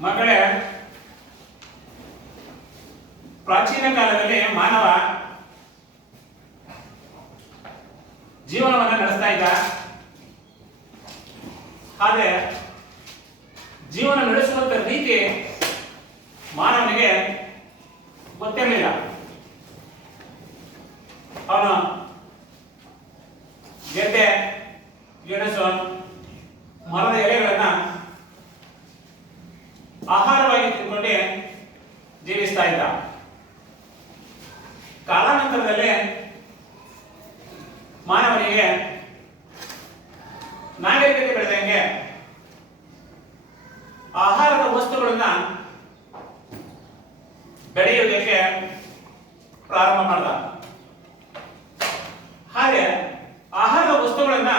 ಮಕ್ಕಳೇ, ಪ್ರಾಚೀನ ಕಾಲದಲ್ಲಿ ಮಾನವ ಜೀವನವನ್ನು ನಡೆಸ್ತಾ ಇದ್ದ. ಆದರೆ ಜೀವನ ನಡೆಸುವಂತ ರೀತಿ ಮಾನವನಿಗೆ ಗೊತ್ತಿರಲಿಲ್ಲ. ಅವನು ಗೆಡ್ಡೆ, ಗೆಣಸು, ಮರದ ಎಲೆಗಳನ್ನ ಆಹಾರವಾಗಿ ತಿಳ್ಕೊಂಡೆ ಜೀವಿಸ್ತಾ ಇದ್ದ. ಕಾಲಾನಂತರದಲ್ಲಿ ಮಾನವನಿಗೆ ನಾಗರಿಕತೆ ಬೆಳೆದಂಗೆ ಆಹಾರದ ವಸ್ತುಗಳನ್ನ ಬೆಳೆಯುವುದಕ್ಕೆ ಪ್ರಾರಂಭ ಮಾಡ್ದ. ಹಾಗೆ ಆಹಾರದ ವಸ್ತುಗಳನ್ನ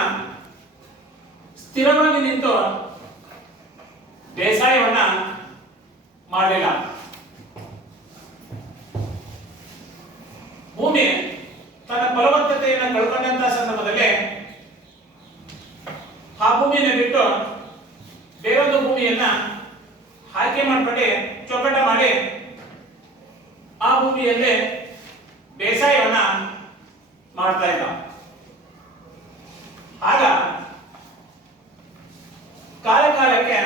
ಸ್ಥಿರವಾಗಿ ನಿಂತು ಬೇಸಾಯವನ್ನ ಮಾಡಲಿಲ್ಲ. ಭೂಮಿ ತನ್ನ ಫಲವತ್ತತೆಯನ್ನು ಕಳ್ಕೊಂಡಂತಹ ಸಂದರ್ಭದಲ್ಲಿ ಆ ಭೂಮಿಯನ್ನು ಬಿಟ್ಟು ಬೇರೊಂದು ಭೂಮಿಯನ್ನ ಆಯ್ಕೆ ಮಾಡ್ಕೊಂಡು ಚೊಕ್ಕಟ ಮಾಡಿ ಆ ಭೂಮಿಯಲ್ಲಿ ಬೇಸಾಯವನ್ನ ಮಾಡ್ತಾ ಇದ್ದ. ಆಗ ಕಾಲಕ್ಕೆ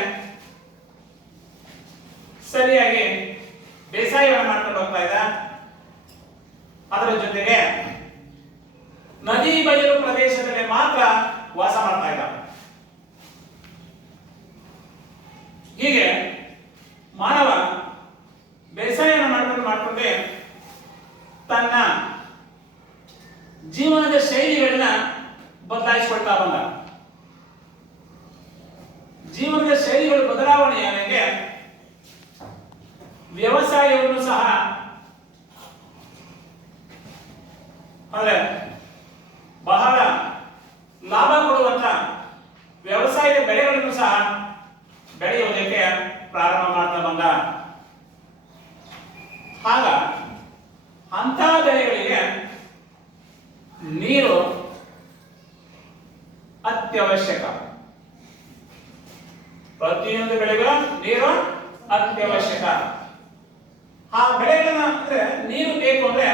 ಸರಿಯಾಗಿ ಬೇಸಾಯವನ್ನು ಮಾಡ್ಕೊಂಡು ಹೋಗ್ತಾ ಇದ್ದ. ಅದರ ಜೊತೆಗೆ ನದಿ ಬಯಲು ಪ್ರದೇಶದಲ್ಲಿ ಮಾತ್ರ ವಾಸ ಮಾಡ್ತಾ ಇದ್ದ. ಹೀಗೆ ಮಾನವ ಬೇಸಾಯವನ್ನು ಮಾಡ್ಕೊಂಡೆ ತನ್ನ ಜೀವನದ ಶೈಲಿಗಳನ್ನ ಬದಲಾಯಿಸಿಕೊಳ್ತಾ ಬಂದ. ಜೀವನದ ಶೈಲಿಗಳು ಬದಲಾವಣೆಯಾದಂಗೆ ವ್ಯವಸಾಯವನ್ನು ಸಹ ಅಂದ್ರೆ ಬಹಳ ಲಾಭ ಕೊಡುವಂತ ವ್ಯವಸಾಯದ ಬೆಳೆಗಳನ್ನು ಸಹ ಬೆಳೆಯುವುದಕ್ಕೆ ಪ್ರಾರಂಭ ಮಾಡ್ತಾ ಬಂದ. ಆಗ ಅಂತ ಬೆಳೆಗಳಿಗೆ ನೀರು ಅತ್ಯವಶ್ಯಕ. ಪ್ರತಿಯೊಂದು ಬೆಳೆಗೂ ನೀರು ಅತ್ಯವಶ್ಯಕ. ಆ ಬೆಳೆಗಳನ್ನ ಅಂದ್ರೆ ನೀರು ಬೇಕು ಅಂದ್ರೆ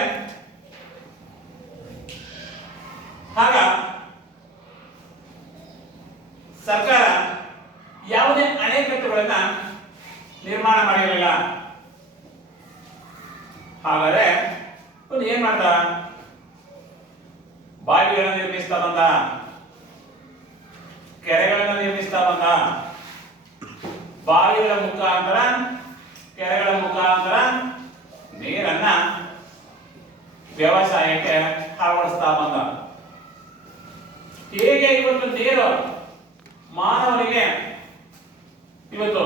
ಆಗ ಸರ್ಕಾರ ಯಾವುದೇ ಅಣೆಕಟ್ಟುಗಳನ್ನ ನಿರ್ಮಾಣ ಮಾಡಿರಲಿಲ್ಲ. ಹಾಗಾದ್ರೆ ಏನ್ ಮಾಡ್ದ? ಬಾವಿಗಳನ್ನು ನಿರ್ಮಿಸ್ತಾ ಬಂದ, ಕೆರೆಗಳನ್ನು ನಿರ್ಮಿಸ್ತಾ ಬಂದ. ಬಾವಿಗಳ ಮುಖಾಂತರ, ಕೆರೆಗಳ ಮುಖಾಂತರ ನೀರನ್ನ ವ್ಯವಸಾಯಕ್ಕೆ ಅಳವಡಿಸ್ತಾ ಬಂದ. ಹೇಗೆ ಇವತ್ತು ನೀರು ಮಾನವನಿಗೆ ಇವತ್ತು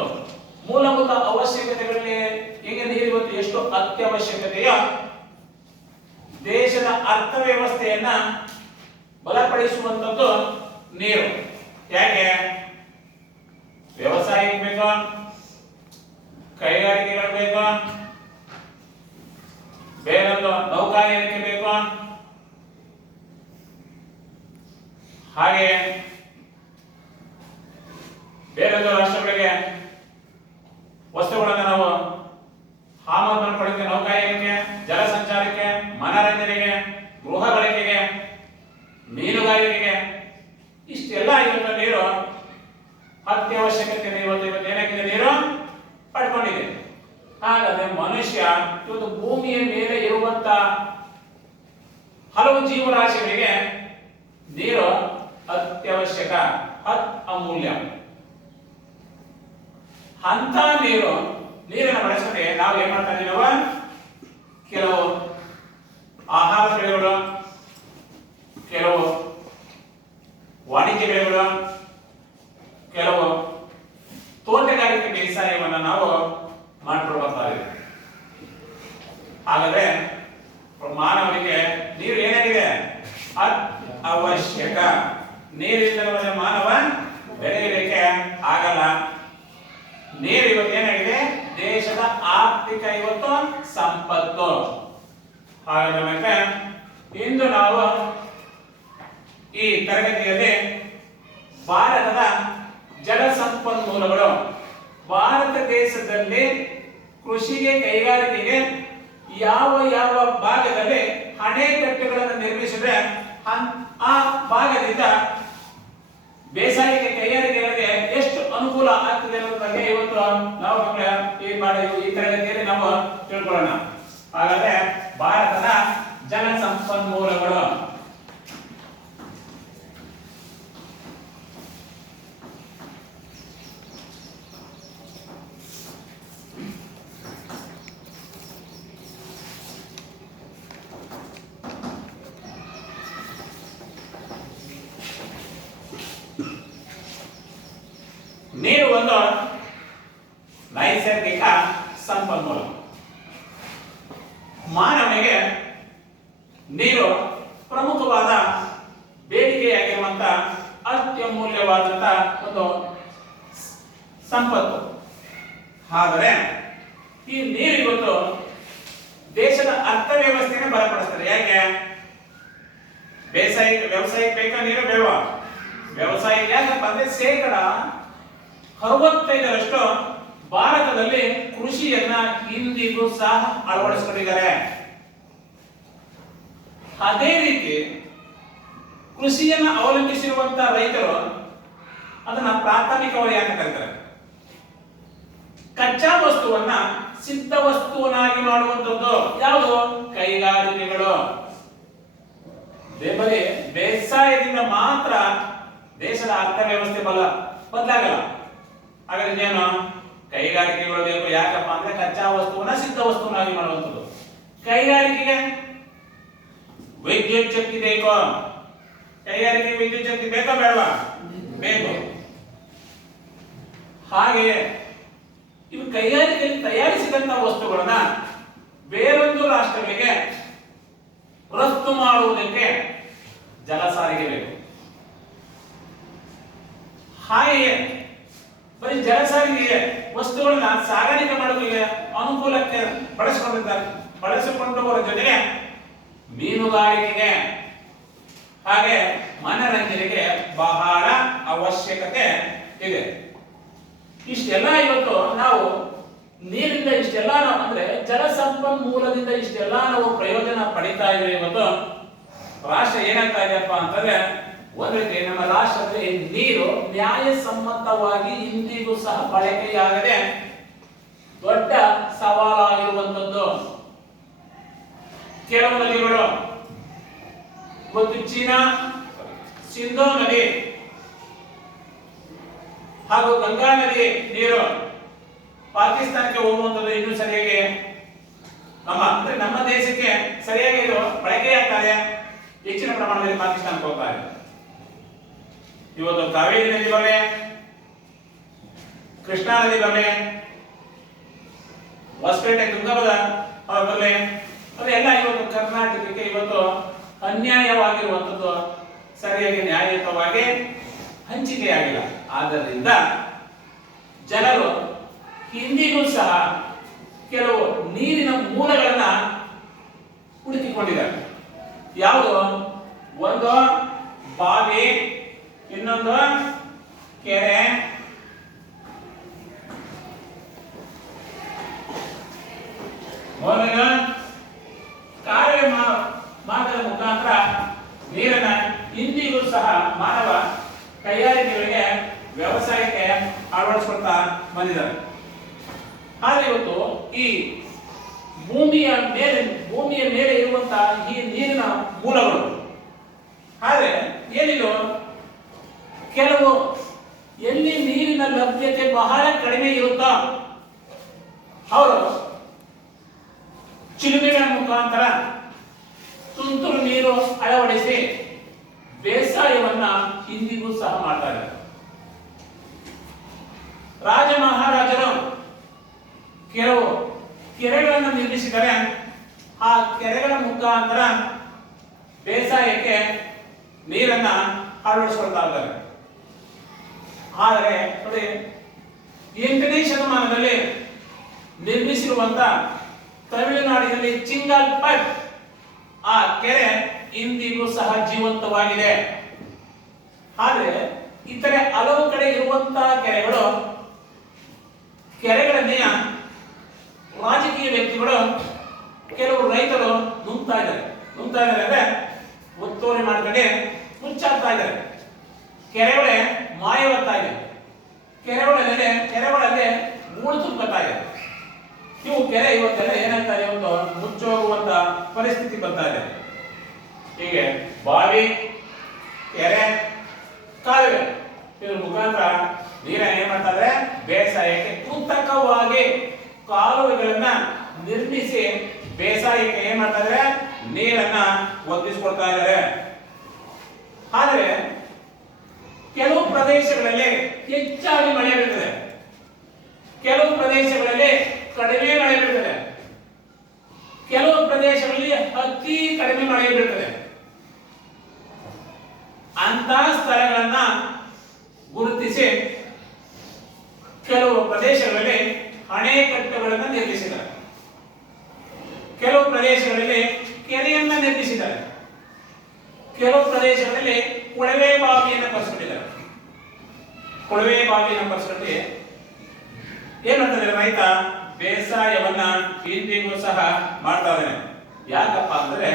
ಮೂಲಭೂತ ಅವಶ್ಯಕತೆಗಳಲ್ಲಿ ಹೇಗೆ ನೀರು ಇವತ್ತು ಎಷ್ಟು ಅತ್ಯವಶ್ಯಕತೆಯೋ, ದೇಶದ ಅರ್ಥವ್ಯವಸ್ಥೆಯನ್ನ ಬಲಪಡಿಸುವಂತದ್ದು ನೀರು. ಯಾಕೆ? ವ್ಯವಸಾಯಕ್ಕೆ ಬೇಕು, ಕೈಗಾರಿಕೆಗಳು ಬೇಕು, ಬೇರೊಂದು ನೌಕಾಯಾನಕ್ಕೆ ಬೇಕು, ಹಾಗೆ ಬೇರೊಂದು ರಾಷ್ಟ್ರಗಳಿಗೆ ವಸ್ತುಗಳನ್ನು ನಾವು ಆಮದು ಮಾಡಿಕೊಳ್ಳಿಕ್ಕೆ, ನೌಕಾಯಾನಕ್ಕೆ, ಜಲ ಸಂಚಾರಕ್ಕೆ, ಮನರಂಜನೆಗೆ, ಗೃಹ ಬಳಕೆಗೆ, ಮೀನುಗಾರಿಕೆಗೆ, ಇಷ್ಟೆಲ್ಲ ಇವತ್ತು ನೀರು ಅತ್ಯವಶ್ಯಕತೆ ಇವತ್ತು ಏನಾಗಿದೆ? ನೀರು ಪಡ್ಕೊಂಡಿದೆ. ಹಾಗಾದ್ರೆ ಮನುಷ್ಯ ಇವತ್ತು ಭೂಮಿಯ ಮೇಲೆ ಇರುವಂತ ಹಲವು ಜೀವರಾಶಿಗಳಿಗೆ ನೀರು ಅತ್ಯವಶ್ಯಕ, ಅಮೂಲ್ಯ. ಅಂತ ನೀರನ್ನು ಬಳಸಿದ್ರೆ ನಾವು ಏನ್ ಮಾಡ್ತಾ ಇದೀವಿ? ಕೆಲವು ಆಹಾರ ಬೆಳೆಗಳು, ಕೆಲವು ವಾಣಿಜ್ಯ ಬೆಳೆಗಳು, ಕೆಲವು ತೋಟಗಾರಿಕೆ ಬೇಸಾಯವನ್ನು ನಾವು ಮಾಡ್ಕೊಂಡು ಬರ್ತಾ ಇದ್ದೀವಿ. ಹಾಗಾದ್ರೆ ಮಾನವನಿಗೆ ನೀರು ಏನಾಗಿದೆ? ಅವಶ್ಯಕ. ನೀರಿಲ್ಲದ ಮಾನವ ಬೆಳೆಯಲಿಕ್ಕೆ ಆಗಲ್ಲ. ನೀರು ಇವತ್ತು ಏನಾಗಿದೆ? ದೇಶದ ಆರ್ಥಿಕ ಇವತ್ತು ಸಂಪತ್ತು. ಹಾಗಾದ್ರೆ ಇಂದು ನಾವು ಈ ತರಗತಿಯಲ್ಲಿ ಭಾರತದ ಜಲ ಸಂಪನ್ಮೂಲಗಳು, ಭಾರತ ದೇಶದಲ್ಲಿ ಕೃಷಿಗೆ ಕೈಗಾರಿಕೆಗೆ ಯಾವ ಯಾವ ಭಾಗದಲ್ಲಿ ಅಣೆಕಟ್ಟುಗಳನ್ನು ನಿರ್ಮಿಸಿದ್ರೆ ಆ ಭಾಗದಿಂದ ಬೇಸಾಯಕ್ಕೆ ಕೈಗಾರಿಕೆಗಳಿಗೆ ಎಷ್ಟು ಅನುಕೂಲ ಆಗ್ತದೆ ಅನ್ನೋದ್ರ ಬಗ್ಗೆ ಇವತ್ತು ನಾವು ಈ ತರಗತಿಯಲ್ಲಿ ನಾವು ತಿಳ್ಕೊಳ್ಳೋಣ. ಹಾಗಾದ್ರೆ ಭಾರತದ ಜಲ ಸಂಪನ್ಮೂಲಗಳು. ನೀರು ಒಂದು ನೈಸರ್ಗಿಕ ಸಂಪನ್ಮೂಲ. ಮಾನವನಿಗೆ ನೀರು ಪ್ರಮುಖವಾದ ಬೇಡಿಕೆಯಾಗಿರುವಂತ ಅತ್ಯಮೂಲ್ಯವಾದಂತ ಒಂದು ಸಂಪತ್ತು. ಆದರೆ ಈ ನೀರು ಇವತ್ತು ದೇಶದ ಅರ್ಥವ್ಯವಸ್ಥೆಯನ್ನು ಬಲಪಡಿಸ್ತದೆ. ಯಾಕೆ? ವ್ಯವಸಾಯಕ್ಕೆ ಬೇಕಾ ನೀರು ಬೇಡವಾ? ವ್ಯವಸಾಯಕ್ಕೆ ಯಾಕಪ್ಪ ಅಂದ್ರೆ 65% ಭಾರತದಲ್ಲಿ ಕೃಷಿಯನ್ನ ಇಂದಿಗೂ ಸಹ ಅಳವಡಿಸಿಕೊಂಡಿದ್ದಾರೆ. ಅದೇ ರೀತಿ ಕೃಷಿಯನ್ನ ಅವಲಂಬಿಸಿರುವಂತಹ ರೈತರು ಅದನ್ನ ಪ್ರಾಥಮಿಕ ವಲಯ ಅಂತ ಕರೀತಾರೆ. ಕಚ್ಚಾ ವಸ್ತುವನ್ನ ಸಿದ್ಧ ವಸ್ತುವನ್ನಾಗಿ ಮಾಡುವಂತದ್ದು ಯಾವುದು? ಕೈಗಾರಿಕೆಗಳು. ಬರೀ ಬೇಸಾಯದಿಂದ ಮಾತ್ರ ದೇಶದ ಅರ್ಥವ್ಯವಸ್ಥೆ ಬದಲಾಗಲ್ಲ. ಹಾಗಾದ್ರೆ ಇನ್ನೇನು? ಕೈಗಾರಿಕೆಗಳು ಬೇಕು. ಯಾಕಪ್ಪ ಅಂದ್ರೆ ಕಚ್ಚಾ ವಸ್ತುವನ್ನ ಸಿದ್ಧ ವಸ್ತುವನ್ನಾಗಿ ಮಾಡುವಂಥದ್ದು. ಕೈಗಾರಿಕೆಗೆ ವಿದ್ಯುತ್ ಶಕ್ತಿ ಬೇಕು. ಕೈಗಾರಿಕೆಗೆ ವಿದ್ಯುತ್ ಶಕ್ತಿ ಬೇಕಾ ಬೇಡವಾ? ಬೇಕು. ಹಾಗೆಯೇ ಇವು ಕೈಗಾರಿಕೆಯಲ್ಲಿ ತಯಾರಿಸಿದಂತ ವಸ್ತುಗಳನ್ನ ಬೇರೊಂದು ರಾಷ್ಟ್ರಗಳಿಗೆ ರಫ್ತು ಮಾಡುವುದಕ್ಕೆ ಜಲ ಸಾರಿಗೆ ಬೇಕು. ಹಾಗೆಯೇ ಬರೀ ಜಲ ಸಾರಿಗೆ ವಸ್ತುಗಳನ್ನ ಸಾಗಾಣಿಕೆ ಮಾಡೋದಕ್ಕೆ ಅನುಕೂಲಕ್ಕೆ ಬಳಸಿಕೊಂಡವರ ಜೊತೆಗೆ ಮೀನುಗಾರಿಕೆಗೆ ಹಾಗೆ ಮನರಂಜನೆಗೆ ಬಹಳ ಅವಶ್ಯಕತೆ ಇದೆ. ಇಷ್ಟೆಲ್ಲ ಇವತ್ತು ನಾವು ನೀರಿಂದ ಇಷ್ಟೆಲ್ಲ ನಾವು ಅಂದ್ರೆ ಜಲ ಸಂಪನ್ಮೂಲದಿಂದ ಇಷ್ಟೆಲ್ಲ ನಾವು ಪ್ರಯೋಜನ ಪಡಿತಾ ಇದ್ದೇವೆ. ಇವತ್ತು ರಾಷ್ಟ್ರ ಏನಾಗ್ತಾ ಇದೆಯಪ್ಪ ಅಂತಂದ್ರೆ ಒಂದು ರೀತಿ ನಮ್ಮ ರಾಷ್ಟ್ರದಲ್ಲಿ ನೀರು ನ್ಯಾಯಸಮ್ಮತವಾಗಿ ಇಂದಿಗೂ ಸಹ ಬಳಕೆಯಾಗದೆ ದೊಡ್ಡ ಸವಾಲಾಗಿರುವಂತದ್ದು. ಕೆಲವು ನದಿಗಳು ಇವತ್ತು ಚೀನಾ ಸಿಂಧೂ ನದಿ ಹಾಗೂ ಗಂಗಾ ನದಿ ನೀರು ಪಾಕಿಸ್ತಾನಕ್ಕೆ ಹೋಗುವಂಥದ್ದು ಇನ್ನೂ ಸರಿಯಾಗಿ ನಮ್ಮ ದೇಶಕ್ಕೆ ಸರಿಯಾಗಿ ಇದು ಬಳಕೆಯಾಗ್ತಾ ಇದೆ. ಹೆಚ್ಚಿನ ಪ್ರಮಾಣದಲ್ಲಿ ಪಾಕಿಸ್ತಾನಕ್ಕೆ ಹೋಗ್ತಾ ಇದೆ. ಇವತ್ತು ಕಾವೇರಿ ನದಿ ಬರಲಿ, ಕೃಷ್ಣಾ ನದಿ ಬರಲಿ, ಹೊಸಪೇಟೆ ತುಂಗಭದ್ರಾ ಬರಲಿ, ಅದೆಲ್ಲ ಇವತ್ತು ಕರ್ನಾಟಕಕ್ಕೆ ಇವತ್ತು ಅನ್ಯಾಯವಾಗಿರುವಂಥದ್ದು, ಸರಿಯಾಗಿ ನ್ಯಾಯಯುತವಾಗಿ ಹಂಚಿಕೆಯಾಗಿಲ್ಲ. ಆದ್ದರಿಂದ ಜನರು ಇಂದಿಗೂ ಸಹ ಕೆಲವು ನೀರಿನ ಮೂಲಗಳನ್ನ ಹುಡುಕಿಕೊಂಡಿದ್ದಾರೆ. ಯಾವುದು? ಒಂದು ಬಾವಿ, ಇನ್ನೊಂದು ಕೆರೆ, ಮೊದಲಿನ ಕಾಲುವೆ ಮಾರ್ಗದ ಮುಖಾಂತರ ನೀರನ್ನ ಇಂದಿಗೂ ಸಹ ಮಾನವ ಕೈಗಾರಿಕೆಗಳಿಗೆ ವ್ಯವಸಾಯಕ್ಕೆ ಅಳವಡಿಸಿಕೊಳ್ತಾ ಬಂದಿದ್ದಾರೆ. ಆದ್ರೆ ಇವತ್ತು ಈ ಭೂಮಿಯ ಮೇಲೆ ಇರುವಂತಹ ಈ ನೀರಿನ ಮೂಲಗಳು ಆದ್ರೆ ಏನಿಲ್ಲ, ಕೆಲವು ಎಲ್ಲಿ ನೀರಿನ ಲಭ್ಯತೆ ಬಹಳ ಕಡಿಮೆ ಇರುತ್ತಾ ಅವರು ಚಿಲುಮೆಗಳ ಮುಖಾಂತರ ತುಂತುರು ನೀರು ಅಳವಡಿಸಿ ಬೇಸಾಯವನ್ನ ಇಂದಿಗೂ ಸಹ ಮಾಡ್ತಾರೆ. ರಾಜ ಮಹಾರಾಜರು ಕೆಲವು ಕೆರೆಗಳನ್ನು ನಿರ್ಮಿಸಿದರೆ ಆ ಕೆರೆಗಳ ಮುಖಾಂತರ ಬೇಸಾಯಕ್ಕೆ ನೀರನ್ನ ಅಳವಡಿಸಿಕೊಳ್ತಾ ಇದ್ದಾರೆ. ಆದರೆ ನೋಡಿ, 8ನೇ ಶತಮಾನದಲ್ಲಿ ನಿರ್ಮಿಸಿರುವಂತ ತಮಿಳುನಾಡಿನಲ್ಲಿ ಚಿಂಗಲ್ಪಟ್ ಆ ಕೆರೆ ಇಂದಿಗೂ ಸಹ ಜೀವಂತವಾಗಿದೆ. ಆದರೆ ಇತರೆ ಹಲವು ಕಡೆ ಇರುವಂತಹ ಕೆರೆಗಳು ಕೆರೆಗಳನ್ನೇ ರಾಜಕೀಯ ವ್ಯಕ್ತಿಗಳು, ಕೆಲವು ರೈತರು ನುಂಗ್ತಾ ಇದ್ದಾರೆ ಅಂದ್ರೆ ಒತ್ತುವರಿ ಮಾಡ್ಕೊಂಡು ಮುಚ್ಚಾಕ್ತಾ ಇದ್ದಾರೆ. ಕೆರೆಗಳೇ ಮಾಯವಾಗ್ತಾ ಇದೆ. ಕೆರೆಗಳಲ್ಲಿ ಹೂಳು ತುಂಬುತ್ತಾ ಇದೆ. ಇವು ಕೆರೆ ಇವತ್ತೆಲ್ಲ ಏನಾಗ್ತಾ ಇದೆ, ಒಂದು ಮುಚ್ಚೋಗುವಂತ ಪರಿಸ್ಥಿತಿ ಬರ್ತಾ ಇದೆ. ಹೀಗೆ ಬಾವಿ, ಕೆರೆ, ಕಾಲುವೆ ಇದ್ರ ಮುಖಾಂತರ ನೀರನ್ನ ಏನ್ ಮಾಡ್ತಾ ಇದ್ದಾರೆ, ಬೇಸಾಯಕ್ಕೆ ಕೃತಕವಾಗಿ ಕಾಲುವೆಗಳನ್ನ ನಿರ್ಮಿಸಿ ಬೇಸಾಯಕ್ಕೆ ಏನ್ ಮಾಡ್ತಾ ಇದ್ದಾರೆ, ನೀರನ್ನ ಒದಗಿಸಿಕೊಡ್ತಾ ಇದ್ದಾರೆ. ಆದರೆ ಕೆಲವು ಪ್ರದೇಶಗಳಲ್ಲಿ ಹೆಚ್ಚಾಗಿ ಮಳೆ ಬೀಳ್ತದೆ, ಕೆಲವು ಪ್ರದೇಶಗಳಲ್ಲಿ ಕಡಿಮೆ ಮಳೆ ಬೀಳ್ತದೆ, ಕೆಲವು ಪ್ರದೇಶಗಳಲ್ಲಿ ಅತಿ ಕಡಿಮೆ ಮಳೆ ಬೀಳ್ತದೆ. ಅಂತ ಸ್ಥಳಗಳನ್ನ ಗುರುತಿಸಿ ಕೆಲವು ಪ್ರದೇಶಗಳಲ್ಲಿ ಅಣೆಕಟ್ಟುಗಳನ್ನು ನಿರ್ಮಿಸಿದ್ದಾರೆ, ಕೆಲವು ಪ್ರದೇಶಗಳಲ್ಲಿ ಕೆರೆಯನ್ನ ನಿರ್ಮಿಸಿದ್ದಾರೆ, ಕೆಲವು ಪ್ರದೇಶಗಳಲ್ಲಿ ಕೊಳವೆ ಬಾವಿಯನ್ನು ಕಟ್ಟಿದ್ದಾರೆ. ಕೊಳವೆ ಬಾವಿಯನ್ನು ಕಟ್ಟಿಕೊಂಡು ಏನ್ ಮಾಡ್ತಾರೆ, ರೈತ ಬೇಸಾಯವನ್ನ ಇಂದಿಗೂ ಸಹ ಮಾಡ್ತಾ ಇದ್ದಾನೆ. ಯಾಕಪ್ಪ ಅಂದ್ರೆ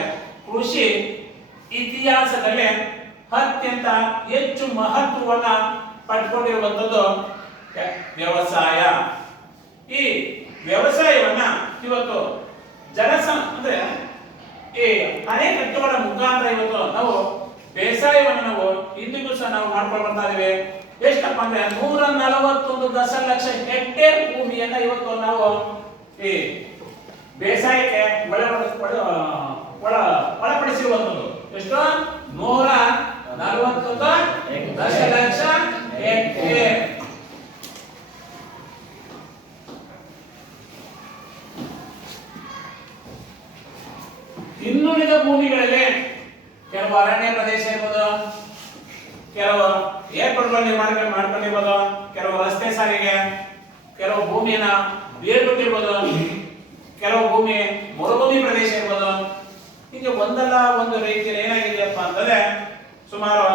ಕೃಷಿ ಇತಿಹಾಸದಲ್ಲಿ ಅತ್ಯಂತ ಹೆಚ್ಚು ಮಹತ್ವವನ್ನ ಪಡ್ಕೊಂಡಿರುವಂತದ್ದು ವ್ಯವಸಾಯ. ಈ ವ್ಯವಸಾಯವನ್ನ ಇವತ್ತು ಅಂದ್ರೆ ಈ ಅಣೆಕಟ್ಟುಗಳ ಮುಖಾಂತರ ಇವತ್ತು ನಾವು ಬೇಸಾಯವನ್ನು ನಾವು ಇಂದಿಗೂ ಸಹ ನಾವು ಮಾಡ್ಕೊಂಡು ಬರ್ತಾ ಇದೀವಿ. ಎಷ್ಟಪ್ಪ ಅಂದ್ರೆ 141 ದಶಲಕ್ಷ ಹೆಕ್ಟೇರ್ ಭೂಮಿಯನ್ನ ಇವತ್ತು ನಾವು ಈ ಬೇಸಾಯಕ್ಕೆ ಒಳಪಡಿಸಿರುವಂತದ್ದು. ಎಷ್ಟು? 141 ದಶಲಕ್ಷ ಹೆಕ್ಟೇರ್. ಇನ್ನುಳಿದ ಭೂಮಿಗಳಲ್ಲಿ ಕೆಲವು ಅರಣ್ಯ ಪ್ರದೇಶ ಇರ್ಬೋದು, ಕೆಲವು ಏರ್ಪೋರ್ಟ್ಗಳ ನಿರ್ಮಾಣ ಮಾಡ್ಕೊಂಡಿರ್ಬೋದು, ಕೆಲವು ರಸ್ತೆ ಸಾರಿಗೆ, ಕೆಲವು ಭೂಮಿಯನ್ನ ಬೇರ್ಬಿಟ್ಟಿರ್ಬೋದು, ಕೆಲವು ಭೂಮಿ ಮರುಭೂಮಿ ಪ್ರದೇಶ ಇರ್ಬೋದು. ಹೀಗೆ ಒಂದಲ್ಲ ಒಂದು ರೀತಿಯಲ್ಲಿ ಏನಾಗಿದೆಯಪ್ಪ ಅಂತಂದ್ರೆ ಸುಮಾರು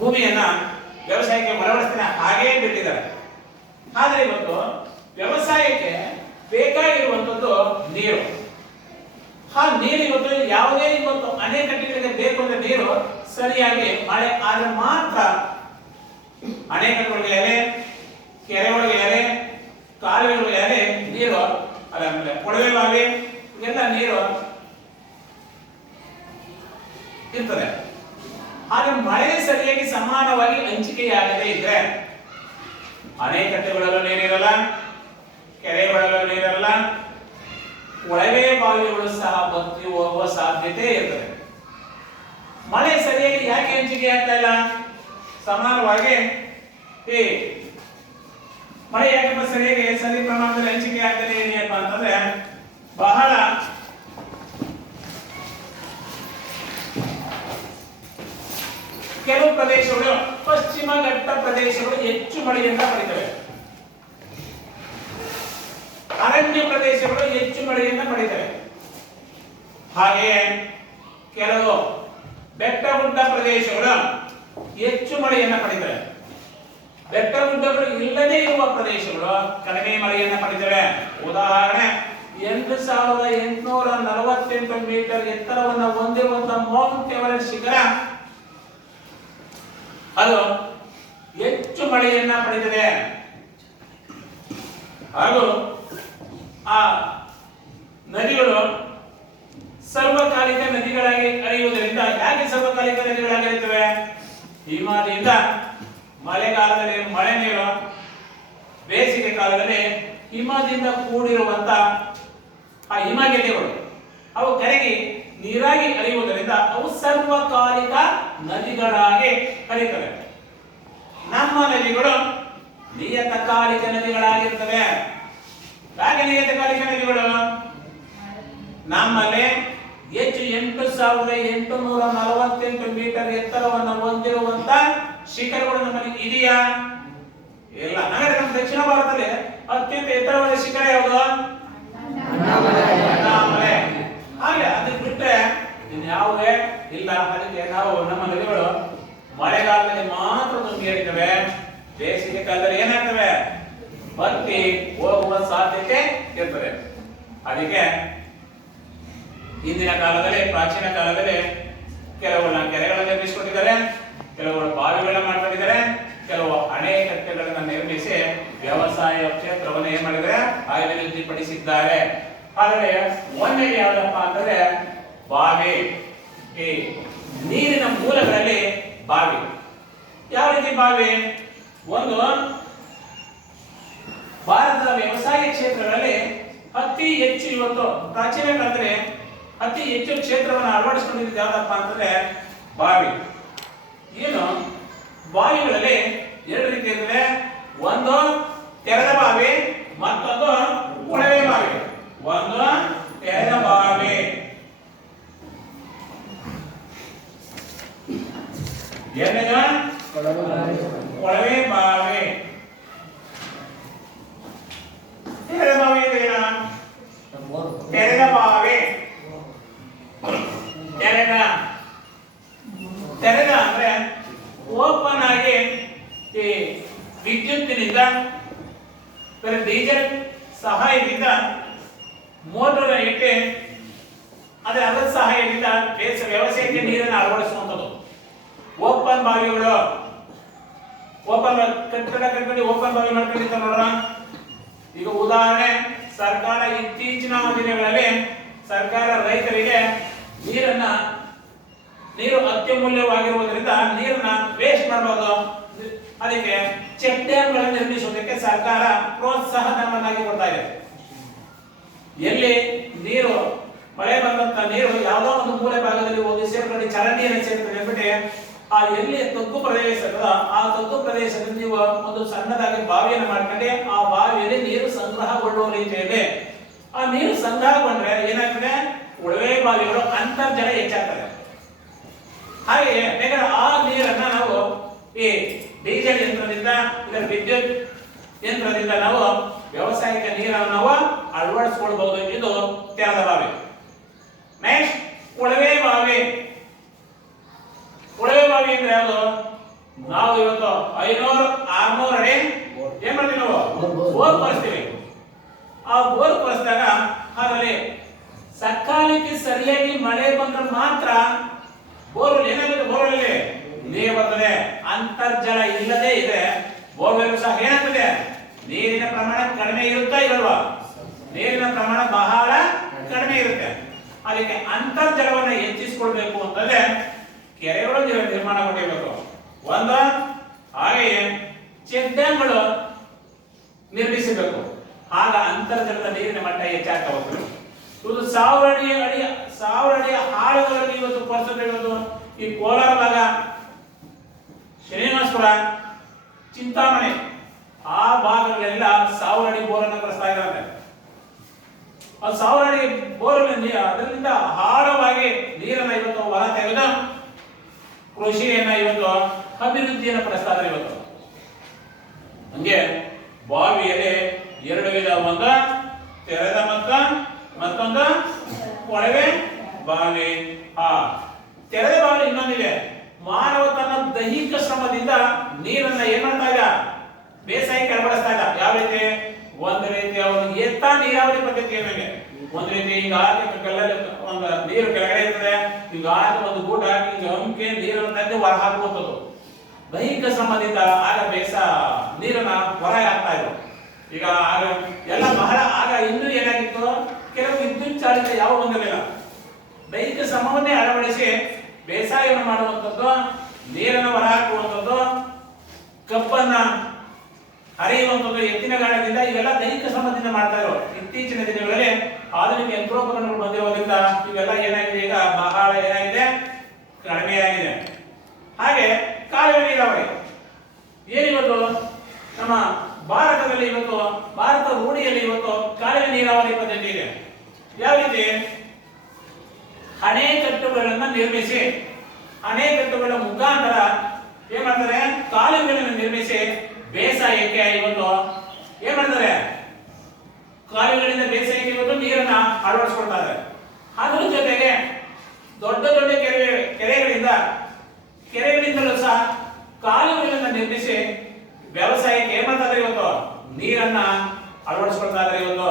ಭೂಮಿಯನ್ನ ವ್ಯವಸಾಯಕ್ಕೆ ಒಳಪಡಿಸ್ತಾನೆ ಹಾಗೇ ಬಿಟ್ಟಿದ್ದಾರೆ. ಆದ್ರೆ ಇವತ್ತು ವ್ಯವಸಾಯಕ್ಕೆ ಬೇಕಾಗಿರುವಂತದ್ದು ನೀರು. ಆ ನೀರು ಇವತ್ತು ಯಾವುದೇ ಇವತ್ತು ಅಣೆಕಟ್ಟುಗಳಿಗೆ ಬೇಕು ಅಂದ್ರೆ ನೀರು ಸರಿಯಾಗಿ ಮಳೆ ಆದ್ರೆ ಮಾತ್ರ ಅಣೆಕಟ್ಟುಗಳಿಗೆ, ಕೆರೆಗಳಿಗೆ, ಕಾಲುವೆಗಳಿಗೆ ನೀರು, ಆಮೇಲೆ ಕೊಳವೆ ಬಾವಿ ಎಲ್ಲ ನೀರು ಇರ್ತದೆ. ಆದ್ರೆ ಮಳೆ ಸರಿಯಾಗಿ ಸಮಾನವಾಗಿ ಹಂಚಿಕೆಯಾಗದೇ ಇದ್ರೆ ಅಣೆಕಟ್ಟುಗಳಲ್ಲೂ ನೀರಿರಲ್ಲ, ಕೆರೆಗಳಲ್ಲೂ ನೀರಿರಲ್ಲ, ಕೊಳವೆ ಬಾವಿಗಳು ಸಹ ಬತ್ತಿ ಹೋಗುವ ಸಾಧ್ಯತೆ ಇರ್ತದೆ. ಮಳೆ ಸರಿಯಾಗಿ ಯಾಕೆ ಹಂಚಿಕೆ ಆಗ್ತಾ ಇಲ್ಲ ಸಮಾನವಾಗಿ? ಈ ಮಳೆ ಯಾಕಪ್ಪ ಸರಿಯಾಗಿ ಸರಿ ಪ್ರಮಾಣದಲ್ಲಿ ಹಂಚಿಕೆ ಆಗ್ತದೆ ಏನಪ್ಪ ಅಂತಂದ್ರೆ ಬಹಳ ಕೆಲವು ಪ್ರದೇಶಗಳು, ಪಶ್ಚಿಮ ಘಟ್ಟ ಪ್ರದೇಶಗಳು ಹೆಚ್ಚು ಮಳೆಯಿಂದ ಪಡೆಯುತ್ತವೆ, ಅರಣ್ಯ ಪ್ರದೇಶಗಳು ಹೆಚ್ಚು ಮಳೆಯನ್ನು ಪಡೆಯುತ್ತವೆ. ಹಾಗೆಯೇ ಕೆಲವು ಬೆಟ್ಟ ಗುಡ್ಡ ಪ್ರದೇಶಗಳು ಹೆಚ್ಚು ಮಳೆಯನ್ನು ಪಡೆಯುತ್ತವೆ. ಬೆಟ್ಟ ಗುಡ್ಡಗಳು ಇಲ್ಲದೇ ಇರುವ ಪ್ರದೇಶಗಳು ಕಡಿಮೆ ಮಳೆಯನ್ನು ಪಡೆಯುತ್ತವೆ. ಉದಾಹರಣೆ 8848 ಮೀಟರ್ ಎತ್ತರವನ್ನು ಹೊಂದಿರುವಂತಹ ಮೌಂಟ್ ಎವರೆಸ್ಟ್ ಶಿಖರ ಅದು ಹೆಚ್ಚು ಮಳೆಯನ್ನ ಪಡೆದಿದೆ. ಹಾಗೂ ಆ ನದಿಗಳು ಸರ್ವಕಾಲಿಕ ನದಿಗಳಾಗಿ ಹರಿಯುವುದರಿಂದ, ಯಾಕೆ ಸರ್ವಕಾಲಿಕ ನದಿಗಳಾಗಿ ಹರಿಯುತ್ತವೆ? ಹಿಮದಿಂದ ಮಳೆಗಾಲದಲ್ಲಿ ಮಳೆ ನೀರು, ಬೇಸಿಗೆ ಕಾಲದಲ್ಲಿ ಹಿಮದಿಂದ ಕೂಡಿರುವಂತ ಆ ಹಿಮಗೆಡ್ಡೆಗಳು ಅವು ಕರಗಿ ನೀರಾಗಿ ಹರಿಯುವುದರಿಂದ ಅವು ಸರ್ವಕಾಲಿಕ ನದಿಗಳಾಗಿ ಹರಿಯುತ್ತವೆ. ನಮ್ಮ ನದಿಗಳು ನಿಯತಕಾಲಿಕ ನದಿಗಳಾಗಿರ್ತವೆ. ಯಾಕೆ ನಿಯತಕಾಲಿಕ ನದಿಗಳು? ನಮ್ಮಲ್ಲಿ ಹೆಚ್ಚು 8848 ಮೀಟರ್ ಎತ್ತರವನ್ನು ಹೊಂದಿರುವಂತ ಶಿಖರಗಳು ನಮ್ಮಲ್ಲಿ ಇದೆಯಾ? ಇಲ್ಲ. ಹಾಗಾದ್ರೆ ನಮ್ಮ ದಕ್ಷಿಣ ಭಾರತದಲ್ಲಿ ಅತ್ಯಂತ ಎತ್ತರವಾದ ಶಿಖರ ಯಾವುದು? ಅಣ್ಣಾಮಲೈ. ಹಾಗೆ ಅದಕ್ಕೆ ಬಿಟ್ಟರೆ ಇನ್ಯಾವುದೇ ಇಲ್ಲ. ಅದಕ್ಕೆ ನಾವು ನಮ್ಮ ನದಿಗಳು ಮಳೆಗಾಲದಲ್ಲಿ ಮಾತ್ರ ತುಂಬಿ ಹರಿತವೆ, ಬೇಸಿಗೆ ಕಾಲದಲ್ಲಿ ಏನಾಗ್ತವೆ? ಬತ್ತಿ ಹೋಗುವ ಸಾಧ್ಯತೆ ಇರ್ತದೆ. ಅದಕ್ಕೆ ಹಿಂದಿನ ಕಾಲದಲ್ಲಿ, ಪ್ರಾಚೀನ ಕಾಲದಲ್ಲಿ ಕೆಲವು ಕೆರೆಗಳನ್ನು ನಿರ್ಮಿಸಿಕೊಂಡಿದ್ದಾರೆ, ಕೆಲವರು ಬಾವಿಗಳನ್ನ ಮಾಡ್ಕೊಂಡಿದ್ದಾರೆ, ಕೆಲವು ಅಣೆಕಟ್ಟೆಗಳನ್ನ ನಿರ್ಮಿಸಿ ವ್ಯವಸಾಯ ಕ್ಷೇತ್ರವನ್ನು ಏನ್ ಮಾಡಿದ್ದಾರೆ, ಅಭಿವೃದ್ಧಿಪಡಿಸಿದ್ದಾರೆ. ಆದರೆ ಒಂದನೇ ಯಾವ್ದಪ್ಪ ಅಂತಂದ್ರೆ ಬಾವಿ. ಈ ನೀರಿನ ಮೂಲಗಳಲ್ಲಿ ಬಾವಿ. ಯಾವ ರೀತಿ ಬಾವಿ? ಒಂದು, ಭಾರತದ ವ್ಯವಸಾಯ ಕ್ಷೇತ್ರಗಳಲ್ಲಿ ಅತಿ ಹೆಚ್ಚು ಇವತ್ತು ಪ್ರಾಚೀನ ಕಾಲದಲ್ಲಿ ಅತಿ ಹೆಚ್ಚು ಕ್ಷೇತ್ರವನ್ನು ಅಳವಡಿಸಿಕೊಂಡಿದ್ದು ಯಾವ್ದಪ್ಪ ಅಂತಂದ್ರೆ ಬಾವಿ. ಏನು ಬಾವಿಗಳಲ್ಲಿ ಎರಡು ರೀತಿ ಇರ್ತದೆ. ಒಂದು ತೆರೆದ ಬಾವಿ, ಮತ್ತೊಂದು ಕೊಳವೆ ಬಾವಿ. ಒಂದು ತೆರೆದ ಬಾವಿ, ಎರಡನೇದು ಕೊಳವೆ ಬಾವಿ. ತೆರೆದ ಬಾವಿ ಅಂದ್ರೆ ಏನು? ತೆರೆದ ಬಾವಿ, ತೆರೆದ ಅಂದ್ರೆ ಓಪನ್ ಆಗಿ ಈ ವಿದ್ಯುತ್ತಿನಿಂದ ಡೀಸೆಲ್ ಸಹಾಯದಿಂದ ಮೋಟರ್ ಇಟ್ಟು ಅದರ ಸಹಾಯದಿಂದ ವ್ಯವಸಾಯಕ್ಕೆ ನೀರನ್ನು ಅಳವಡಿಸುವಂಥದ್ದು ಓಪನ್ ಬಾವಿಗಳು. ಓಪನ್ ಕಟ್ಟಡ ಕಟ್ಕೊಂಡು ಓಪನ್ ಬಾವಿ ಮಾಡ್ಕೊಂಡಿರ್ತಾರೆ ನೋಡ್ರ. ಈಗ ಉದಾಹರಣೆ, ಸರ್ಕಾರ ಇತ್ತೀಚಿನ ದಿನಗಳಲ್ಲಿ ಸರ್ಕಾರ ರೈತರಿಗೆ ನೀರು ಅತ್ಯಮೂಲ್ಯವಾಗಿರುವುದರಿಂದ ನೀರನ್ನ ವೇಸ್ಟ್ ಮಾಡಬಾರದು, ಅದಕ್ಕೆ ಚೆಕ್ ಡ್ಯಾಮ್ಗಳನ್ನು ನಿರ್ಮಿಸುವುದಕ್ಕೆ ಸರ್ಕಾರ ಪ್ರೋತ್ಸಾಹ ಧನವನ್ನಾಗಿ ಕೊಡ್ತಾ ಇದೆ. ಎಲ್ಲಿ ನೀರು ಮಳೆ ಬಂದಂತ ನೀರು ಯಾವುದೋ ಒಂದು ಮೂಲೆ ಭಾಗದಲ್ಲಿ ಹೋಗಿ ಸೇರ್ಕೊಂಡು ಚರಂಡಿಯನ್ನು ಸೇರ್ತದೆ ಅಂದ್ಬಿಟ್ಟು ಆ ಎಲ್ಲಿ ತಗ್ಗು ಪ್ರದೇಶ ಇರ್ತದ ಆ ತಗ್ಗು ಪ್ರದೇಶದಲ್ಲಿ ನೀವು ಒಂದು ಸಣ್ಣದಾಗಿ ಬಾವಿಯನ್ನು ಮಾಡ್ಕೊಂಡೆ ಆ ಬಾವಿಯಲ್ಲಿ ನೀರು ಸಂಗ್ರಹಗೊಳ್ಳುವ ರೀತಿಯಲ್ಲಿ ಆ ನೀರು ಸಂಗ್ರಹಗೊಂಡ್ರೆ ಏನಾಗ್ತದೆ, ಕೊಳವೆ ಬಾವಿಗಳು ಅಂತರ್ಜಲ ಹೆಚ್ಚಾಗ್ತದೆ. ಹಾಗೆ ಆ ನೀರನ್ನ ನಾವು ಈ ಡೀಸೆಲ್ ಯಂತ್ರದಿಂದ ಇದರ ವಿದ್ಯುತ್ ಯಂತ್ರದಿಂದ ನಾವು ವ್ಯವಸಾಯಕ್ಕೆ ನೀರನ್ನು ನಾವು ಅಳವಡಿಸಿಕೊಳ್ಳಬಹುದು. ಇದು ತೆರೆದ ಬಾವಿ. ನೆಕ್ಸ್ಟ್ ಕೊಳವೆ ಬಾವಿ. ಕೊಳವೆ ಬಾವಿ ಅಂದ್ರೆ ಯಾವುದು? ನಾವು ಇವತ್ತು 500-600 ಅಡಿ ಏನ್ ಮಾಡ್ತೀವಿ, ನಾವು ಬೋರ್ ಕೊರೆಸ್ತೀವಿ. ಆ ಬೋರ್ ಕೊರೆಸಿದಾಗ ಅದರಲ್ಲಿ ಸಕಾಲಕ್ಕೆ ಸರಿಯಾಗಿ ಮಳೆ ಬಂದ್ರೆ ಮಾತ್ರ ಬೋರ್ವೆಲ್ ಏನಾಗುತ್ತೆ, ಬೋರ್ವೆಲ್ ನೀರು ಬರ್ತದೆ. ಅಂತರ್ಜಲ ಇಲ್ಲದೆ ಇದೆ ಬೋರ್ವೆಲ್ ಸಹ ಏನಾಗ್ತದೆ, ನೀರಿನ ಪ್ರಮಾಣ ಕಡಿಮೆ ಇರುತ್ತಾ ಇರಲ್ವಾ? ನೀರಿನ ಪ್ರಮಾಣ ಬಹಳ ಕಡಿಮೆ ಇರುತ್ತೆ. ಅದಕ್ಕೆ ಅಂತರ್ಜಲವನ್ನು ಹೆಚ್ಚಿಸಿಕೊಳ್ಬೇಕು ಅಂತಂದ್ರೆ ಕೆರೆಗಳು ನಿರ್ಮಾಣ ಮಾಡಿರಬೇಕು. ಒಂದು, ಹಾಗೆಯೇ ಚೆಕ್ ಡ್ಯಾಮ್ಗಳು ನಿರ್ಮಿಸಬೇಕು. ಆಗ ಅಂತರ್ಜಲದ ನೀರಿನ ಮಟ್ಟ ಹೆಚ್ಚಾಗ್ತಾ ಹೋಗ್ತದೆ. ಇದು 1000 ಅಡಿ ಆಳಗಳಲ್ಲಿ ಇವತ್ತು ಕೊರೆಸಬೇಕು. ಇವತ್ತು ಈ ಕೋಲಾರ ಭಾಗ, ಶ್ರೀನಿವಾಸಪುರ, ಚಿಂತಾಮಣಿ ಆ ಭಾಗಗಳೆಲ್ಲ 1000 ಅಡಿ ಬೋರನ್ನು ಕೊರೆಸ್ತಾ ಇದ್ದಾರೆ. ಆ 1000 ಅಡಿ ಬೋರಲ್ಲಿ ಅದರಿಂದ ಆಳವಾಗಿ ನೀರನ್ನ ಇವತ್ತು ಹೊರ ತೆಗೆದು ಕೃಷಿಯನ್ನ ಇವತ್ತು ಅಭಿವೃದ್ಧಿಯನ್ನು ಪಡಿಸ್ತಾ ಇದ್ದಾರೆ. ಇವತ್ತು ಹಂಗೆ ಬಾವಿಯಲ್ಲಿ 2 ವಿಧ, ಒಂದು ತೆರೆದ ಮತ್ತೊಂದು ಕೊಳವೆ ಬಾವಿ. ತೆರೆದ ಬಾವಿ ಇನ್ನೊಂದಿದೆ. ಮಾನವ ತನ್ನ ದೈಹಿಕ ಶ್ರಮದಿಂದ ನೀರನ್ನ ಏನ್ ಮಾಡ್ತಾ ಇದ್ದ, ಬೇಸಾಯಕ್ಕೆ ಅಳವಡಿಸ್ತಾ ಇದ್ದ. ಯಾವ ರೀತಿ? ಒಂದು ರೀತಿಯ ಒಂದು ಎತ್ತ ನೀರಾವರಿ ಪದ್ಧತಿ ಏನಿದೆ. ಒಂದ್ ರೀತಿ ಈಗ ಕಲ್ಲಲ್ಲಿ ಒಂದು ನೀರು ಕೆಳಗಡೆ ಇರ್ತದೆ, ಈಗ ಒಂದು ಗೂಟ ಹಾಕಿ ಈಗ ಹಂಕೆ ನೀರನ್ನು ತಂದು ಹೊರ ಹಾಕುವಂಥದ್ದು. ದೈಹಿಕ ಶ್ರಮದಿಂದ ಆಗ ನೀರನ್ನ ಹೊರಗೆ ಹಾಕ್ತಾ ಇದ್ರು. ಈಗ ಆಗ ಎಲ್ಲ ಬಹಳ ಆಗ ಇನ್ನೂ ಏನಾಗಿತ್ತು, ಕೆಲವು ವಿದ್ಯುತ್ ಚಾಲಿತ ಯಾವ ಬಂದಿರಲಿಲ್ಲ. ದೈಹಿಕ ಶ್ರಮವನ್ನೇ ಅಳವಡಿಸಿ ಬೇಸಾಯವನ್ನು ಮಾಡುವಂಥದ್ದು, ನೀರನ್ನು ಹೊರ ಹಾಕುವಂಥದ್ದು, ಕಪ್ಪನ್ನ ಹರಿಯುವಂಥದ್ದು ಎತ್ತಿನ ಗಾಳದಿಂದ, ಇವೆಲ್ಲ ದೈಹಿಕ ಶ್ರಮದಿಂದ ಮಾಡ್ತಾ ಇರೋ. ಇತ್ತೀಚಿನ ದಿನಗಳಲ್ಲಿ ಆಧುನಿಕ ಯಂತ್ರೋಪಕರಣಗಳು ಬಂದಿರೋದ್ರಿಂದ ಇವೆಲ್ಲ ಏನಾಗಿದೆ, ಈಗ ಬಹಳ ಏನಾಗಿದೆ, ಕಡಿಮೆಯಾಗಿದೆ. ಹಾಗೆ ಕಾಲುವೆ ನೀರಾವರಿ ಏನಿವತ್ತು ನಮ್ಮ ಭಾರತದಲ್ಲಿ, ಇವತ್ತು ಭಾರತ ರೂಢಿಯಲ್ಲಿ ಇವತ್ತು ಕಾಲುವೆ ನೀರಾವರಿ ಪದ್ಧತಿ ಇದೆ. ಯಾವ ರೀತಿ? ಅಣೆಕಟ್ಟುಗಳನ್ನ ನಿರ್ಮಿಸಿ, ಅಣೆಕಟ್ಟುಗಳ ಮುಖಾಂತರ ಏನ್ ಮಾಡ್ತಾರೆ, ಕಾಲುವೆಗಳನ್ನು ನಿರ್ಮಿಸಿ ಬೇಸಾಯಕ್ಕೆ ಇವತ್ತು ಏನ್ ಮಾಡ್ತಾರೆ, ಕಾಲುವೆಗಳಿಂದ ಬೇಸಾಯಕ್ಕೆ ಇವತ್ತು ನೀರನ್ನ ಅಳವಡಿಸ್ಕೊಳ್ತಾ ಇದ್ದಾರೆ. ಅದರ ಜೊತೆಗೆ ದೊಡ್ಡ ದೊಡ್ಡ ಕೆರೆಗಳಿಂದಲೂ ಸಹ ಕಾಲುವೆಗಳನ್ನು ನಿರ್ಮಿಸಿ ವ್ಯವಸಾಯಕ್ಕೆ ಏನ್ ಮಾಡ್ತಾರೆ, ಇವತ್ತು ನೀರನ್ನ ಅಳವಡಿಸ್ಕೊಳ್ತಾ ಇದ್ದಾರೆ ಇವತ್ತು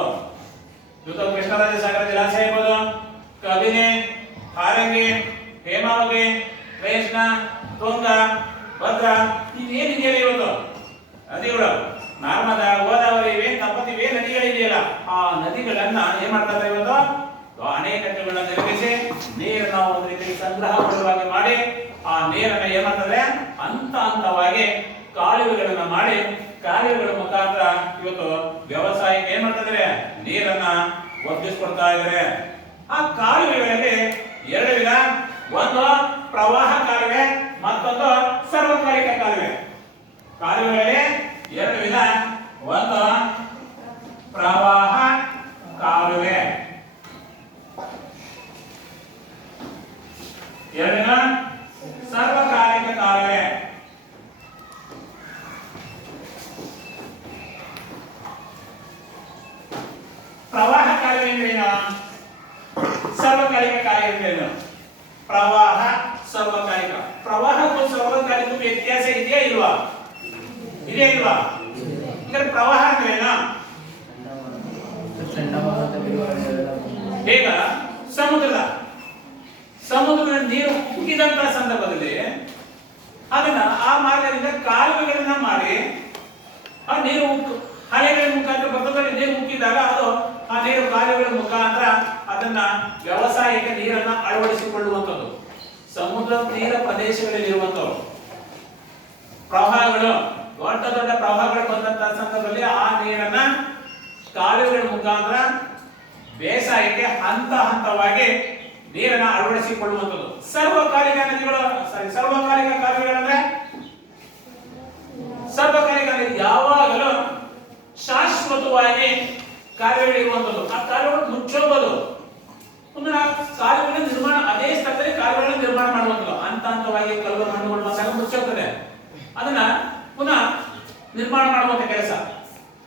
ಕೃಷ್ಣರಾಜ ಸಾಗರ ಜಲಾಶಯ ಇರ್ಬೋದು, ಕಬಿನಿ, ಹಾರಂಗಿ, ಹೇಮಾವತಿ, ಕೃಷ್ಣ, ತುಂಗ, ಭದ್ರಾ, ಇವೇನಿದೆಯಲ್ಲ ಇವತ್ತು ನದಿಗಳು, ನರ್ಮದಾ, ಗೋದಾವರಿ, ತಪತಿ, ನದಿಗಳಿದೆಯಲ್ಲ ಆ ನದಿಗಳನ್ನ ಏನ್ ಮಾಡ್ತಾರೆ ಇವತ್ತು ಅಣೆಕಟ್ಟುಗಳನ್ನ ನಿರ್ಮಿಸಿ ನೀರನ್ನ ಒಂದು ರೀತಿ ಸಂಗ್ರಹವಾಗಿ ಮಾಡಿ ಆ ನೀರನ್ನ ಏನ್ ಮಾಡ್ತಾರೆ ಹಂತ ಹಂತವಾಗಿ ಕಾಲುವೆಗಳನ್ನ ಮಾಡಿ ಕಾಲುವೆಗಳ ಮುಖಾಂತರ ಇವತ್ತು ವ್ಯವಸಾಯಕ್ಕೆ ಏನ್ ಮಾಡ್ತಾ ಇದ್ದಾರೆ ನೀರನ್ನ ಒದಗಿಸ್ಕೊಡ್ತಾ ಇದ್ದಾರೆ. ಆ ಕಾಲುವೆಗಳಲ್ಲಿ ಎರಡು ವಿಧ, ಒಂದು ಪ್ರವಾಹ ಕಾಲುವೆ, ಮತ್ತೊಂದು ಸರ್ವಕಾಲಿಕ ಕಾಲುವೆ. ಕಾಲುವೆಗಳಲ್ಲಿ ಎರಡು ವಿಧ, ಒಂದು ಪ್ರವಾಹ ಕಾಲುವೆ, ಎರಡನೇ ಸರ್ವಕಾಲಿಕ ಕಾಲುವೆ. ಪ್ರವಾಹ ಕಾಲುವೆ ಎಂದ್ರೇನು, ಸರ್ವಕಾಲಿಕ ಕಾಲುವೆ ಎಂದ್ರೇನು? ಪ್ರವಾಹ ಸರ್ವಕಾಲಿಕ, ಪ್ರವಾಹಕ್ಕೂ ಸರ್ವಕಾಲಿಕ ವ್ಯತ್ಯಾಸ ಇದೆಯಾ ಇಲ್ವಾ? ಇದೆಯಾ ಇಲ್ವಾ? ಅಂದ್ರೆ ಪ್ರವಾಹ ಅಂದ್ರೇನು? ಈಗ ಸಮುದ್ರದ ನೀರು ಉಕ್ಕಿದಂತ ಸಂದರ್ಭದಲ್ಲಿ ಅದನ್ನ ಆ ಮಾರ್ಗದಿಂದ ಕಾಲುವೆಗಳನ್ನ ಮಾಡಿ ಆ ನೀರು ಅಲೆಗಳ ಮುಖಾಂತರ ಬರ್ತದೆ. ನೀರು ಉಕ್ಕಿದಾಗ ಅದು ಆ ನೀರು ಕಾಲುವೆಗಳ ಮುಖಾಂತರ ಅದನ್ನ ವ್ಯವಸಾಯಕ್ಕೆ ನೀರನ್ನ ಅಳವಡಿಸಿಕೊಳ್ಳುವಂಥದ್ದು. ಸಮುದ್ರ ತೀರ ಪ್ರದೇಶಗಳಲ್ಲಿ ಇರುವಂತವು ಪ್ರವಾಹಗಳು, ದೊಡ್ಡ ದೊಡ್ಡ ಪ್ರವಾಹಗಳು ಬಂದಂತಹ ಸಂದರ್ಭದಲ್ಲಿ ಆ ನೀರನ್ನ ಕಾಲುವೆಗಳ ಮುಖಾಂತರ ಬೇಸಾಯಕ್ಕೆ ಹಂತ ಹಂತವಾಗಿ ನೀರನ್ನ ಅಳವಡಿಸಿಕೊಳ್ಳುವಂಥದ್ದು. ಸರ್ವಕಾಲಿಕ ನದಿಗಳು, ಸರ್ವಕಾಲಿಕ ಕಾಲುವೆಗಳಂದ್ರೆ ಸರ್ವಕಾಲಿಕ ಯಾವಾಗಲೂ ಶಾಶ್ವತವಾಗಿ ಕಾಲುವೆಗಳಿರುವಂಥದ್ದು. ಆ ಕಾಲುವೆಗಳು ಮುಚ್ಚೋಬಹುದು, ಪುನಃ ಕಾಲುವೆಗಳ ನಿರ್ಮಾಣ ಅದೇ ಸ್ಥಳದಲ್ಲಿ ಕಾಲುವೆಗಳನ್ನು ನಿರ್ಮಾಣ ಮಾಡುವಂಥದ್ದು. ಹಂತ ಹಂತವಾಗಿ ಕಲ್ಲು ಮಣ್ಣುಗಳು ಬಂದಾಗ ಮುಚ್ಚೋಗ್ತದೆ, ಅದನ್ನ ಪುನಃ ನಿರ್ಮಾಣ ಮಾಡುವಂತ ಕೆಲಸ.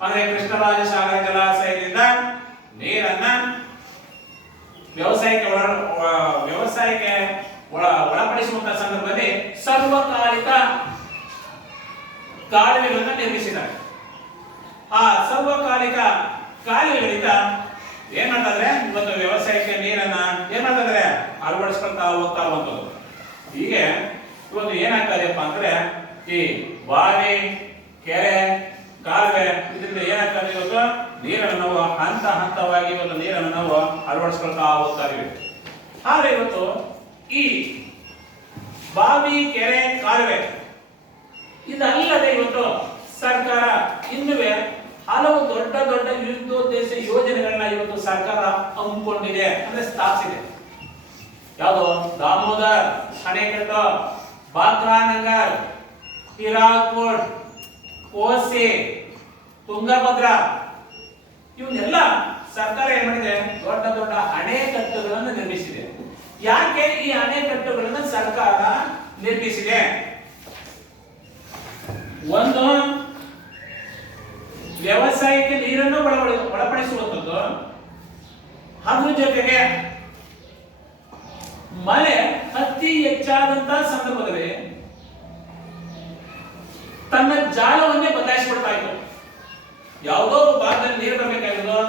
ಅಂದ್ರೆ ಕೃಷ್ಣರಾಜ ಸಾಗರ ಜಲಾಶಯದಿಂದ ನೀರನ್ನ ವ್ಯವಸಾಯಕ್ಕೆ ಒಳಪಡಿಸುವಂತಹ ಸಂದರ್ಭದಲ್ಲಿ ಸರ್ವಕಾಲಿಕ ಕಾಲುವೆಗಳನ್ನ ನಿರ್ಮಿಸಿದ್ದಾರೆ. ಆ ಸರ್ವಕಾಲಿಕ ಕಾಲುವೆಗಳಿಂದ ಏನ್ ಮಾಡ್ತಾರೆ ಇವತ್ತು ವ್ಯವಸಾಯಕ್ಕೆ ನೀರನ್ನ ಏನ್ ಮಾಡ್ತಾರೆ ಅಳವಡಿಸ್ಕೊಳ್ತಾ ಹೋಗ್ತಾ ಬಂದದ್ದು. ಹೀಗೆ ಇವತ್ತು ಏನಾಗ್ತದೆಪ್ಪ ಅಂದ್ರೆ ಈ ಬಾವಿ, ಕೆರೆ, ಕಾಲುವೆ ಇದರಿಂದ ಏನಾಗ್ತದೆ ಇವತ್ತು ನೀರನ್ನು ನಾವು ಹಂತ ಹಂತವಾಗಿ ಇವತ್ತು ನೀರನ್ನು ನಾವು ಅಳವಡಿಸ್ಕೊಳ್ತಾ ಹೋಗ್ತಾ ಇದೀವಿ. ಆದ್ರೆ ಇವತ್ತು ಈ ಬಾವಿ, ಕೆರೆ, ಕಾಲುವೆ ಇದಲ್ಲದೆ ಇವತ್ತು ಸರ್ಕಾರ ಇನ್ನುವೆ ಹಲವು ದೊಡ್ಡ ದೊಡ್ಡ ವಿವಿಧೋದ್ದೇಶ ಯೋಜನೆಗಳನ್ನ ಇವತ್ತು ಸರ್ಕಾರ ಹಮ್ಮಿಕೊಂಡಿದೆ, ಅಂದ್ರೆ ಸ್ಥಾಪಿಸಿದೆ. ಯಾವುದು ದಾಮೋದರ್ ಅಣೆಕಟ್ಟು, ಬಾಕ್ರಾನಗರ್, ಹಿರಾಕೋಟ್, ಕೋಸಿ, ತುಂಗಭದ್ರಾ ಇವನ್ನೆಲ್ಲ ಸರ್ಕಾರ ಏನ್ ಮಾಡಿದೆ ದೊಡ್ಡ ದೊಡ್ಡ ಅಣೆಕಟ್ಟುಗಳನ್ನು ನಿರ್ಮಿಸಿದೆ. ಯಾಕೆ ಈ ಅಣೆಕಟ್ಟುಗಳನ್ನು ಸರ್ಕಾರ ನಿರ್ಮಿಸಿದೆ? ಒಂದು ವ್ಯವಸಾಯಕ್ಕೆ ನೀರನ್ನು ಒಳಪಡಿಸುವಂಥದ್ದು, ಅದ್ರ ಜೊತೆಗೆ ಮಳೆ ಅತಿ ಹೆಚ್ಚಾದಂತಹ ಸಂದರ್ಭದಲ್ಲಿ ತನ್ನ ಜಾಲವನ್ನೇ ಬದಲಾಯಿಸಿಕೊಳ್ತಾ ಇತ್ತು. ಯಾವುದೋ ಭಾಗದಲ್ಲಿ ನೀರು ಬರಬೇಕಾಗಿದ್ದು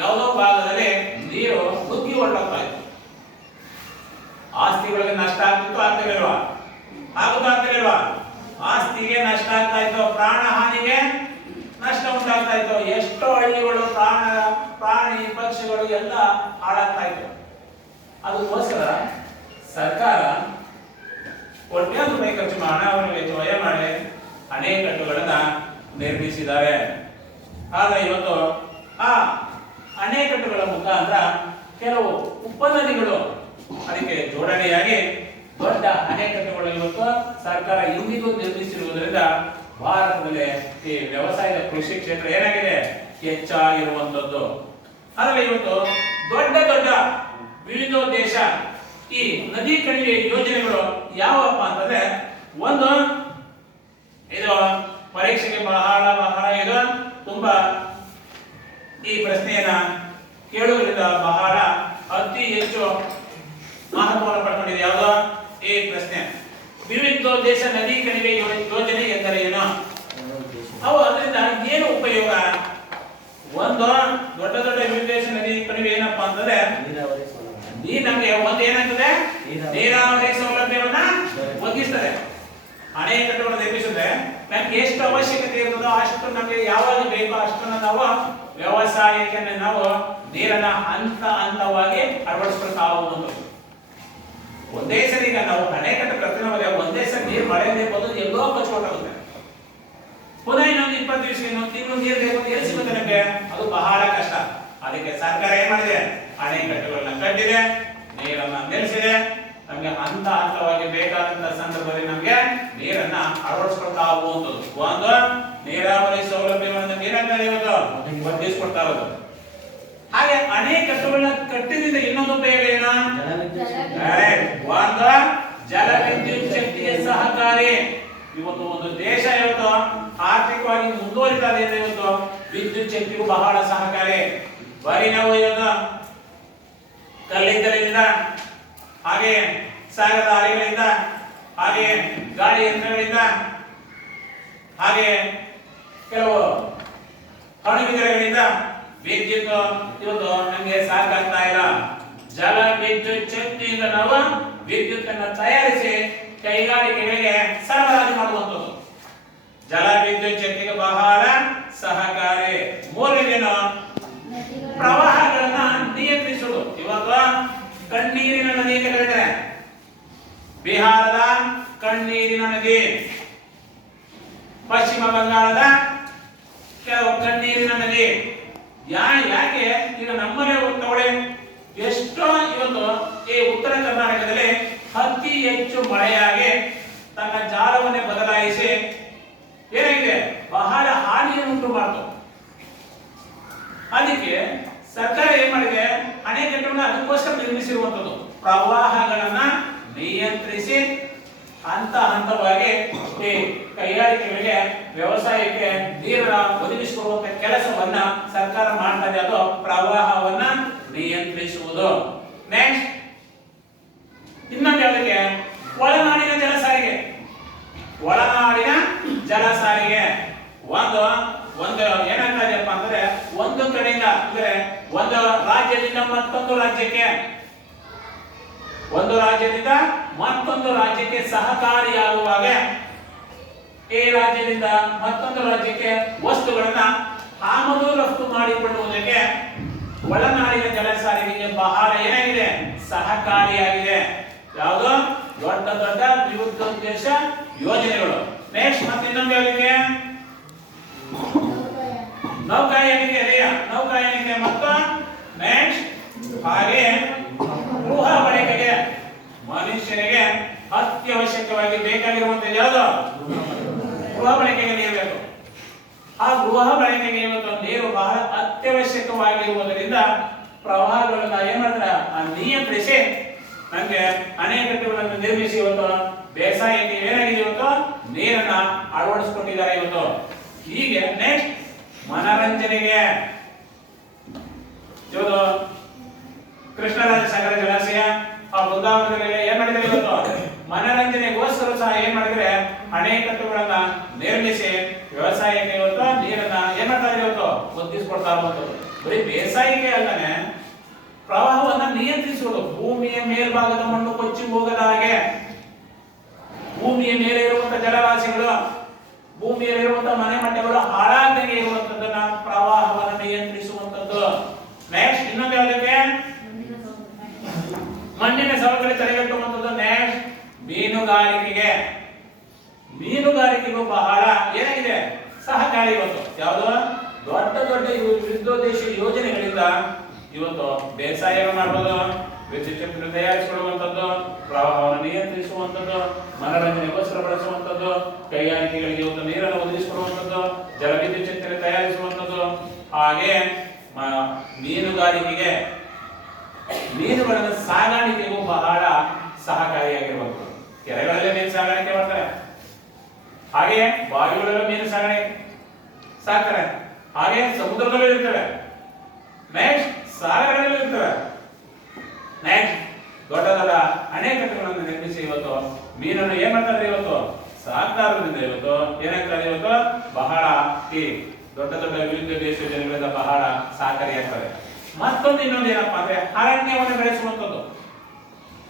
ಯಾವುದೋ ಭಾಗದಲ್ಲಿ ನೀರು ನುಗ್ಗಿ ಹೊರಟೋಗ್ತಾ ಇತ್ತು. ಆಸ್ತಿಗಳಿಗೆ ನಷ್ಟ ಆಗ್ತಿತ್ತು, ಆಗ್ತಿರ್ಲಿಲ್ವಾ? ಆಗ್ತಿರ್ಲಿಲ್ವಾ? ಆಸ್ತಿಗೆ ನಷ್ಟ ಆಗ್ತಾ ಇತ್ತು, ಪ್ರಾಣ ಹಾನಿಗೆ ನಷ್ಟ ಉಂಟಾಗ್ತಾ ಇತ್ತು. ಎಷ್ಟೋ ಹಳ್ಳಿಗಳು ಪ್ರಾಣಿ ಪಕ್ಷಿಗಳು ಎಲ್ಲ ಹಾಳಾಗ್ತಾ ಇತ್ತು. ಅದಕ್ಕೋಸ್ಕರ ಸರ್ಕಾರ ಕೋಟ್ಯಾಂತರ ರೂಪಾಯಿ ಖರ್ಚು ಹಣವನ್ನು ವ್ಯಯ ಮಾಡಿ ಅಣೆಕಟ್ಟುಗಳನ್ನ ನಿರ್ಮಿಸಿದ್ದಾರೆ. ಆದ್ರೆ ಇವತ್ತು ಆ ಅಣೆಕಟ್ಟುಗಳ ಮುಖಾಂತರ ಕೆಲವು ಉಪನದಿಗಳು ಅದಕ್ಕೆ ಜೋಡಣೆಯಾಗಿ ದೊಡ್ಡ ಅಣೆಕಟ್ಟುಗಳು ಇವತ್ತು ಸರ್ಕಾರ ಇಂದಿಗೂ ನಿರ್ಮಿಸಿರುವುದರಿಂದ ಭಾರತದಲ್ಲಿ ಈ ವ್ಯವಸಾಯದ ಕೃಷಿ ಕ್ಷೇತ್ರ ಏನಾಗಿದೆ ಹೆಚ್ಚಾಗಿರುವಂತದ್ದು. ಆದರೆ ಇವತ್ತು ದೊಡ್ಡ ದೊಡ್ಡ ವಿವಿಧೋದ್ದೇಶ ಈ ನದಿ ಕಣಿವೆ ಯೋಜನೆಗಳು ಯಾವಪ್ಪ ಅಂತಂದ್ರೆ, ಒಂದು ಇದು ಪರೀಕ್ಷೆಗೆ ಬಹಳ ಇದು ತುಂಬಾ ಈ ಪ್ರಶ್ನೆಯನ್ನ ಕೇಳುವುದರಿಂದ ಬಹಳ ಅತಿ ಹೆಚ್ಚು ಮಹತ್ವವನ್ನು ಪಡ್ಕೊಂಡಿದೆ. ಯಾವುದು ಈ ಪ್ರಶ್ನೆ? ವಿವಿಧೋದ್ದೇಶ ನದಿ ಕಣಿವೆ ಯೋಜನೆ ಎಂದರೆ ಏನು? ಅವು ಅದರಿಂದ ಏನು ಉಪಯೋಗ? ಒಂದು ದೊಡ್ಡ ದೊಡ್ಡ ವಿದೇಶ ನದಿ ಕಣಿವೆ ಏನಪ್ಪಾ ಅಂತಂದ್ರೆ ನಮಗೆ ಒಂದು ಏನಾಗ್ತದೆ, ನೀರಾವರಿ ಸೌಲಭ್ಯವನ್ನ ಒದಗಿಸ್ತದೆ. ಅಣೆಕಟ್ಟುಗಳನ್ನು ನಿರ್ಮಿಸಿದ್ರೆ ನಮ್ಗೆ ಎಷ್ಟು ಅವಶ್ಯಕತೆ ಇರ್ತದೋ ಅಷ್ಟು ನಮಗೆ ಯಾವಾಗ ಬೇಕೋ ಅಷ್ಟನ್ನ ನಾವು ವ್ಯವಸಾಯಕ್ಕೆ ನಾವು ನೀರನ್ನ ಹಂತವಾಗಿ ಅಳವಡಿಸ್ಕೊಳ್ತಾ ಹೋಗುವುದು. ಒಂದೇ ಸರಿ ಈಗ ನಾವು ಅಣೆಕಟ್ಟು ಕಟ್ಟಿದ್ರೆ ಒಂದೇ ಸರಿ ನೀರು ಮಳೆ ಬೇಕು ಅದು ಎಲ್ಲೋ ಕಚ್ಕೊಟ್ಟಾಗುತ್ತೆ. ಪುನಃ ಇನ್ನೊಂದು 20 ದಿವಸ ಇನ್ನೊಂದು ತಿಂಗಳು ನೀರು ಬೇಕು ಅಂತ ಎಲ್ಲಿ ಸಿಗುತ್ತೆ ನಮಗೆ? ಅದು ಬಹಳ ಕಷ್ಟ. ಅದಕ್ಕೆ ಸರ್ಕಾರ ಏನ್ ಮಾಡಿದೆ? ಅಣೆಕಟ್ಟುಗಳನ್ನ ಕಟ್ಟಿದೆ, ನೀರನ್ನ ನಿಲ್ಲಿಸಿದೆ. ನಮ್ಗೆ ಹಂತವಾಗಿ ಬೇಕಾದಂತ ಸಂದರ್ಭದಲ್ಲಿ ನಮ್ಗೆ ನೀರನ್ನ ಅಳವಡಿಸ್ಕೊಳ್ತಾ ಹೋಗುವಂಥದ್ದು. ಒಂದು ನೀರಾವರಿ ಸೌಲಭ್ಯವನ್ನು ಒದಗಿಸ್ಕೊಡ್ತಾ ಇರೋದು. ಹಾಗೆ ಅಣೆಕಟ್ಟುಗಳನ್ನ ಕಟ್ಟಿದಿಂದ ಇನ್ನೊಂದು ಉಪಯೋಗ ಏನು? ಒಂದು ಜಲ ವಿದ್ಯುತ್ ಶಕ್ತಿಗೆ ಸಹಕಾರಿ. ಇವತ್ತು ಒಂದು ದೇಶ ಇವತ್ತು ಆರ್ಥಿಕವಾಗಿ ಮುಂದುವರಿತಾ ಇದೆ. ಇವತ್ತು ವಿದ್ಯುತ್ ಶಕ್ತಿಗೂ ಬಹಳ ಸಹಕಾರಿ. ಬರೀ ನಾವು ಇವತ್ತು ಕಲ್ಲಿದ್ದಲಿನಿಂದ, ಹಾಗೆ ಸಾಗರದ ಅಲೆಗಳಿಂದ, ಹಾಗೆ ಗಾಳಿ ಯಂತ್ರಗಳಿಂದ, ಹಾಗೆ ಕೆಲವು ಅಣುವಿದ್ಯುಗಳಿಂದ ವಿದ್ಯುತ್ ಇವತ್ತು ನಮಗೆ ಸಾಕಾಗ್ತಾ ಇಲ್ಲ. ಜಲ ವಿದ್ಯುತ್ ಶಕ್ತಿಯಿಂದ ನಾವು ವಿದ್ಯುತ್ ಅನ್ನು ತಯಾರಿಸಿ ಕೈಗಾರಿಕೆಗಳಿಗೆ ಸರಬರಾಜು ಮಾಡುವಂಥದ್ದು. ಜಲ ವಿದ್ಯುತ್ ಶಕ್ತಿಗೆ ಬಹಳ ಸಹಕಾರಿ. ಮೂರನೇದೇನು? ಪ್ರವಾಹಗಳನ್ನ ನಿಯಂತ್ರಿಸುವುದು. ಇವತ್ತು ಕಣ್ಣೀರಿನ ನದಿ ಅಂತ ಹೇಳಿದ್ರೆ ಬಿಹಾರದ ಕಣ್ಣೀರಿನ ನದಿ, ಪಶ್ಚಿಮ ಬಂಗಾಳದ ಕೆಲವು ಕಣ್ಣೀರಿನ ನದಿ. ಯಾಕೆ ಈಗ ನಮ್ಮನೆ ತಗೊಳ್ಳಿ, ಎಷ್ಟೋ ಇವತ್ತು ಈ ಉತ್ತರ ಕರ್ನಾಟಕದಲ್ಲಿ ಅತಿ ಹೆಚ್ಚು ಮಳೆಯಾಗಿ ತನ್ನ ಜಾಲವನ್ನೇ ಬದಲಾಯಿಸಿ ಏನಾಗಿದೆ, ಬಹಳ ಹಾನಿಯನ್ನು ಉಂಟು ಮಾಡ್ತು. ಅದಕ್ಕೆ ಸರ್ಕಾರ ಏನ್ ಮಾಡಿದೆ? ಅಣೆಕಟ್ಟುಗಳನ್ನ ಅದಕ್ಕೋಸ್ಕರ ನಿರ್ಮಿಸಿರುವಂತದ್ದು. ಪ್ರವಾಹಗಳನ್ನ ನಿಯಂತ್ರಿಸಿ ಹಂತವಾಗಿ ಈ ಕೈಗಾರಿಕೆಗಳಿಗೆ, ವ್ಯವಸಾಯಕ್ಕೆ ನೀರನ್ನ ಒದಗಿಸಿಕೊಡುವಂತ ಕೆಲಸವನ್ನ ಸರ್ಕಾರ ಮಾಡ್ತಾ ಇದೆ. ಅದು ಪ್ರವಾಹವನ್ನ ನಿಯಂತ್ರಿಸುವುದು. ನೆಕ್ಸ್ಟ್ ಇನ್ನೊಂದು ಯಾವುದಕ್ಕೆ? ಒಳನಾಡಿನ ಜಲ ಸಾರಿಗೆ. ಒಳನಾಡಿನ ಜಲ ಸಾರಿಗೆ ಒಂದು ಏನಾಗ್ತಾ ಇದೆಯಪ್ಪ ಅಂದ್ರೆ, ಒಂದು ಕಡೆಯಿಂದ ಅಂದ್ರೆ ಒಂದು ರಾಜ್ಯದಿಂದ ಮತ್ತೊಂದು ರಾಜ್ಯಕ್ಕೆ, ಒಂದು ರಾಜ್ಯದಿಂದ ಮತ್ತೊಂದು ರಾಜ್ಯಕ್ಕೆ ಸಹಕಾರಿಯಾಗುವಾಗ ಈ ರಾಜ್ಯದಿಂದ ಮತ್ತೊಂದು ರಾಜ್ಯಕ್ಕೆ ವಸ್ತುಗಳನ್ನ ಆಮದು ರಫ್ತು ಮಾಡಿಕೊಳ್ಳುವುದಕ್ಕೆ ಒಳನಾಡಿನ ಜಲ ಸಾರಿಗೆಗೆ ಬಹಳ ಏನಾಗಿದೆ? ಸಹಕಾರಿಯಾಗಿದೆ. ಯಾವುದು? ದೊಡ್ಡ ದೊಡ್ಡ ವಿವಿಧೋದ್ದೇಶ ಯೋಜನೆಗಳು. ನೆಕ್ಸ್ಟ್ ಮತ್ತೆ ಇನ್ನೊಂದು ಯಾವುದಕ್ಕೆ? ನೌಕಾಯಾನಿಕೆ. ನೌಕಾಯಾನಿಕೆ ಮತ್ತು ನೆಕ್ಸ್ಟ್ ಹಾಗೆ ಗೃಹ ಬಳಕೆಗೆ, ಮನುಷ್ಯನಿಗೆ ಅತ್ಯವಶ್ಯಕವಾಗಿ ಬೇಕಾಗಿರುವಂತಹ ಯಾವುದು? ಗೃಹ ಬಳಕೆಗೆ ನೀರು ಬೇಕು. ಆ ಗೃಹ ಬಳಕೆಗೆ ಇವತ್ತು ನೀರು ಬಹಳ ಅತ್ಯವಶ್ಯಕವಾಗಿರುವುದರಿಂದ ಪ್ರವಾಹಗಳನ್ನ ಏನ್ ಮಾಡ್ತಾರೆ? ನಿಯಂತ್ರಿಸಿ ನಮ್ಗೆ ಅಣೆಕಟ್ಟುಗಳನ್ನು ನಿರ್ಮಿಸಿ ಇವತ್ತು ಬೇಸಾಯಕ್ಕೆ ಏನಾಗಿದೆ? ಇವತ್ತು ನೀರನ್ನ ಅಳವಡಿಸಿಕೊಂಡಿದ್ದಾರೆ ಇವತ್ತು. ಹೀಗೆ ನೆಕ್ಸ್ಟ್ ಮನರಂಜನೆಗೆ ಇವತ್ತು ಕೃಷ್ಣರಾಜಸಾಗರ ಜಲಾಶಯ, ಆ ಬೃಂದಾವನದಲ್ಲಿ ಏನ್ ಮಾಡಿದ್ರೆ ಇವತ್ತು ಮನರಂಜನೆಗೋಸ್ಕರ ಸಹ ಏನ್ ಮಾಡಿದ್ರೆ ಅಣೆಕಟ್ಟುಗಳನ್ನ ನಿರ್ಮಿಸಿ ವ್ಯವಸಾಯಕ್ಕೆ ಇವತ್ತು ನೀರನ್ನ ಏನ್ ಮಾಡ್ತಾರೆ? ಇವತ್ತು ಒದಗಿಸ್ಕೊಡ್ತಾ ಇರುವಂತದ್ದು. ಬರೀ ಬೇಸಾಯಕ್ಕೆ ಅಲ್ಲದೆ ಪ್ರವಾಹವನ್ನ ನಿಯಂತ್ರಿಸುವುದು. ಭೂಮಿಯ ಮೇಲ್ಭಾಗದ ಮಣ್ಣು ಕೊಚ್ಚಿ ಹೋಗದ ಹಾಗೆ, ಭೂಮಿಯ ಮೇಲೆ ಇರುವಂತಹ ಜಲರಾಶಿಗಳು, ಭೂಮಿಯಲ್ಲಿರುವಂತಹ ಮನೆ ಮಟ್ಟಗಳು ಹಾಳಾಗದಂಗೆ ಇರುವಂತದ್ದನ್ನ ಪ್ರವಾಹವನ್ನು ನಿಯಂತ್ರಿಸುವಂತದ್ದು. ನೆಕ್ಸ್ಟ್ ಇನ್ನೊಂದು ಯಾವುದಕ್ಕೆ? ಮಣ್ಣಿನ ಸವಕಳಿ ತಡೆಗಟ್ಟುವಂತದ್ದು. ನೆಕ್ಸ್ಟ್ ಮೀನುಗಾರಿಕೆಗೆ. ಮೀನುಗಾರಿಕೆಗೂ ಬಹಳ ಏನಾಗಿದೆ? ಸಹಕಾರಿ ಇವತ್ತು. ಯಾವುದು? ದೊಡ್ಡ ದೊಡ್ಡ ವಿವಿಧೋದ್ದೇಶ ಯೋಜನೆಗಳಿಂದ ಇವತ್ತು ಬೇಸಾಯ ಮಾಡಬಹುದು, ವಿದ್ಯುತ್ ಶಕ್ತಿ ತಯಾರಿಸಿಕೊಳ್ಳುವಂಥದ್ದು, ಪ್ರವಾಹವನ್ನು ನಿಯಂತ್ರಿಸುವಂಥದ್ದು, ಮನರಂಜನೆಗೋಸ್ಕರ ಬಳಸುವಂಥದ್ದು, ಕೈಗಾರಿಕೆಗಳಿಗೆ ಇವತ್ತು ನೀರನ್ನು ಒದಗಿಸಿಕೊಡುವಂಥದ್ದು, ಜಲವಿದ್ಯುತ್ ಶಕ್ತಿ ತಯಾರಿಸುವಂಥದ್ದು, ಹಾಗೆ ಮೀನುಗಾರಿಕೆಗೆ, ಮೀನುಗಳ ಸಾಗಾಣಿಕೆಗೂ ಬಹಳ ಸಹಕಾರಿಯಾಗಿರುವಂಥದ್ದು. ಕೆರೆಗಳಲ್ಲಿ ಮೀನು ಸಾಗಾಣಿಕೆ ಮಾಡ್ತಾರೆ, ಹಾಗೆ ಬಾವಿಗಳಲ್ಲಿ ಮೀನು ಸಾಕ್ತಾರೆ, ಹಾಗೆ ಸಮುದ್ರದಲ್ಲೂ ಇರ್ತವೆ, ನೆಕ್ಸ್ಟ್ ಸಾಗರಗಳಲ್ಲಿ ಇರ್ತವೆ. ನೆಕ್ಸ್ಟ್ ದೊಡ್ಡ ದೊಡ್ಡ ಅಣೆಕಟ್ಟುಗಳನ್ನು ನಿರ್ಮಿಸಿ ಇವತ್ತು ಮೀನನ್ನು ಏನ್ ಮಾಡ್ತಾರೆ? ಇವತ್ತು ಸಾಕ್ತಾ ಇರೋದ್ರಿಂದ ಇವತ್ತು ಏನಾಗ್ತಾರೆ? ಇವತ್ತು ಬಹಳ ಈ ದೊಡ್ಡ ದೊಡ್ಡ ವಿವಿಧ ದೇಶ ಯೋಜನೆಗಳಿಂದ ಬಹಳ ಸಹಕಾರಿಯಾಗ್ತದೆ. ಮತ್ತೊಂದು ಇನ್ನೊಂದು ಏನಪ್ಪಾ ಅಂದ್ರೆ ಅರಣ್ಯವನ್ನು ಬೆಳೆಸುವಂಥದ್ದು.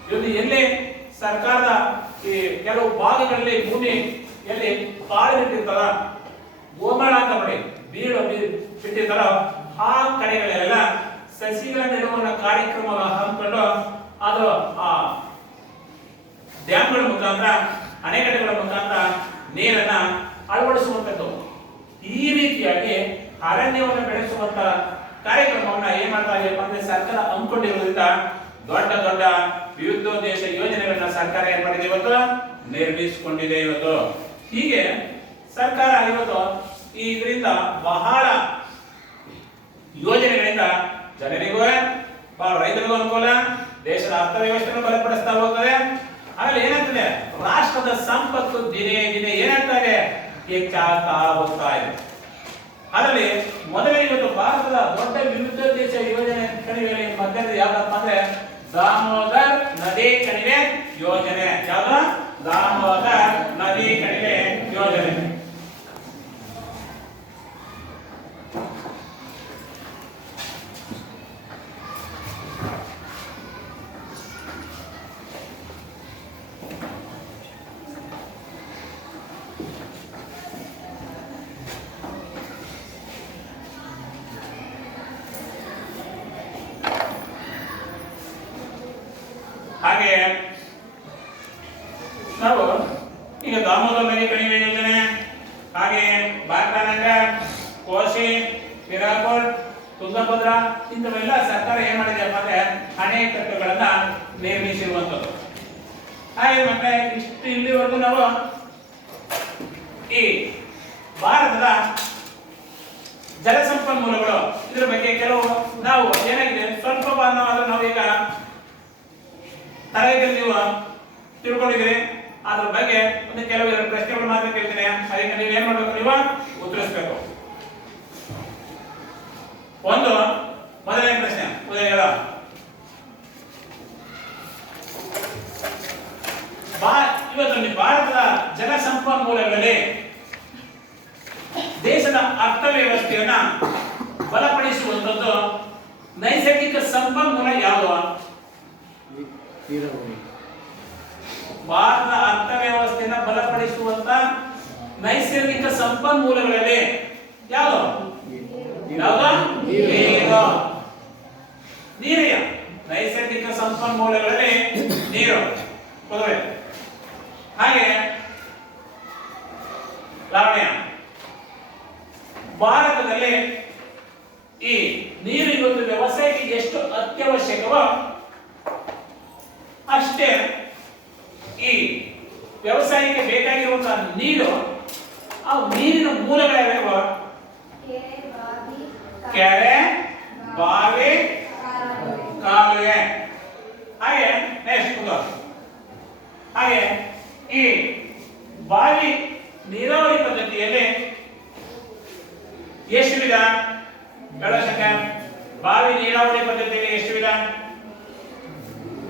ಇದು ಎಲ್ಲಿ ಸರ್ಕಾರದ ಈ ಕೆಲವು ಭಾಗಗಳಲ್ಲಿ ಭೂಮಿ ಎಲ್ಲಿ ಕಾಡು ಬಿಟ್ಟಿರ್ತಾರ, ಗೋಮಾಳ ಅಂತ ನೋಡಿ ಬೀಡು ಬಿಟ್ಟಿರ್ತಾರ, ಆ ಕಡೆಗಳೆಲ್ಲ ಸಸಿಗಳ ನೆಡುವ ಕಾರ್ಯಕ್ರಮ ಹಮ್ಮಿಕೊಂಡು ಅದು ಆ ಡ್ಯಾಮ್ಗಳ ಮುಖಾಂತರ, ಅಣೆಕಟ್ಟೆಗಳ ಮುಖಾಂತರ ನೀರನ್ನ ಅಳವಡಿಸುವಂಥದ್ದು. ಈ ರೀತಿಯಾಗಿ ಅರಣ್ಯವನ್ನು ಬೆಳೆಸುವಂತ ಕಾರ್ಯಕ್ರಮವನ್ನ ಏನ್ ಮಾಡ್ತಾ ಇದೆಯಪ್ಪ ಅಂದ್ರೆ ಸರ್ಕಾರ ಹಮ್ಮಿಕೊಂಡಿರೋದ್ರಿಂದ ದೊಡ್ಡ ದೊಡ್ಡ ವಿವಿಧೋದ್ದೇಶ ಯೋಜನೆಗಳನ್ನ ಸರ್ಕಾರ ಏನ್ ಮಾಡಿದೆ ಇವತ್ತು ನಿರ್ಮಿಸಿಕೊಂಡಿದೆ. ಇವತ್ತು ಹೀಗೆ ಸರ್ಕಾರ ಇವತ್ತು ಇದರಿಂದ ಬಹಳ ಯೋಜನೆಗಳಿಂದ ಜನರಿಗೂ ರೈತರಿಗೂ ಅನುಕೂಲ, ದೇಶದ ಅರ್ಥವ್ಯವಸ್ಥೆಯನ್ನು ಬಲಪಡಿಸ್ತಾ ಹೋಗ್ತದೆ. ಆಮೇಲೆ ಏನಾಗ್ತದೆ, ರಾಷ್ಟ್ರದ ಸಂಪತ್ತು ದಿನೇ ದಿನೇ ಏನಾಗ್ತಾ ಇದೆ, ಹೆಚ್ಚಾಗ್ತಾ ಹೋಗ್ತಾ ಇದೆ. ಅದರಲ್ಲಿ ಮೊದಲೇ ಇವತ್ತು ಭಾರತದ ದೊಡ್ಡ ವಿವಿಧೋದ್ದೇಶ ಯೋಜನೆ ಕಣಿವೆಯಲ್ಲಿ ಮಧ್ಯದಲ್ಲಿ ಯಾವ್ದಪ್ಪ ಅಂದ್ರೆ ದಾಮೋದರ್ ನದಿ ಕಣಿವೆ ಯೋಜನೆ. ಯಾವ್ದು? ದಾಮೋದರ್ ನದಿ ಕಣಿವೆ ಯೋಜನೆ. ಹಾಗೆ ನಾವು ಈಗ ದಾಮೋದರ ನದಿ ಕಣಿವೆ ಯೋಜನೆ, ಹಾಗೆ ಬಾಕ್ರಾನಗರ್, ಕೋಶಿ, ಹಿರಾಕೋಡ್, ತುಂಗಭದ್ರಾ ಇಂಥವೆಲ್ಲ ಸರ್ಕಾರ ಏನ್ ಮಾಡಿದೆಯಪ್ಪ ಅಂದ್ರೆ ಅಣೆಕಟ್ಟುಗಳನ್ನ ನಿರ್ಮಿಸಿರುವಂತದ್ದು. ಹಾಗೆ ಮತ್ತೆ ಇಷ್ಟು ಇಲ್ಲಿವರೆಗೂ ನಾವು ಈ ಭಾರತದ ಜಲಸಂಪನ್ಮೂಲಗಳು ಇದ್ರ ಬಗ್ಗೆ ಕೆಲವು ನಾವು ಏನಾಗಿದೆ ಸ್ವಲ್ಪ ನಾವೀಗ ತರಗತಿಯಲ್ಲಿ ನೀವು ತಿಳ್ಕೊಂಡಿದ್ದೀರಿ. ಅದ್ರ ಬಗ್ಗೆ ಒಂದು ಕೆಲವು ಪ್ರಶ್ನೆಗಳು ಮಾತ್ರ ಕೇಳ್ತೀನಿ, ಅದಕ್ಕೆ ನೀವು ಏನ್ ಮಾಡ್ಬೇಕು, ನೀವು ಉತ್ತರಿಸಬೇಕು. ಒಂದು ಮೊದಲನೇ ಪ್ರಶ್ನೆ ಇವತ್ತು ಭಾರತದ ಜಲ ಸಂಪನ್ಮೂಲಗಳಲ್ಲಿ ದೇಶದ ಅರ್ಥವ್ಯವಸ್ಥೆಯನ್ನ ಬಲಪಡಿಸುವಂತದ್ದು ನೈಸರ್ಗಿಕ ಸಂಪನ್ಮೂಲ ಯಾವುದು? ಭಾರತದ ಅರ್ಥವ್ಯವಸ್ಥೆಯನ್ನು ಬಲಪಡಿಸುವಂತ ನೈಸರ್ಗಿಕ ಸಂಪನ್ಮೂಲಗಳಲ್ಲಿ ಯಾವುದು? ನೀರಿನ ನೈಸರ್ಗಿಕ ಸಂಪನ್ಮೂಲಗಳಲ್ಲಿ ನೀರು ಮೊದಲೇ. ಹಾಗೆ ಲಾವಣ್ಯ, ಭಾರತದಲ್ಲಿ ಈ ನೀರು ಇವತ್ತು ವ್ಯವಸಾಯಕ್ಕೆ ಎಷ್ಟು ಅತ್ಯವಶ್ಯಕವೋ ಅಷ್ಟೇ ಈ ವ್ಯವಸಾಯಕ್ಕೆ ಬೇಕಾಗಿರುವಂತಹ ನೀರು, ಆ ನೀರಿನ ಮೂಲಗಳ್ಯಾವ್ಯಾವ? ಕೆರೆ, ಬಾವಿ, ಕಾಲುವೆ. ಹಾಗೆ ನೆಕ್ಸ್ಟ್ ಹಾಗೆ ಈ ಬಾವಿ ನೀರಾವರಿ ಪದ್ಧತಿಯಲ್ಲಿ ಎಷ್ಟು ವಿಧ? ಬಾವಿ ನೀರಾವರಿ ಪದ್ಧತಿಯಲ್ಲಿ ಎಷ್ಟು ವಿಧ?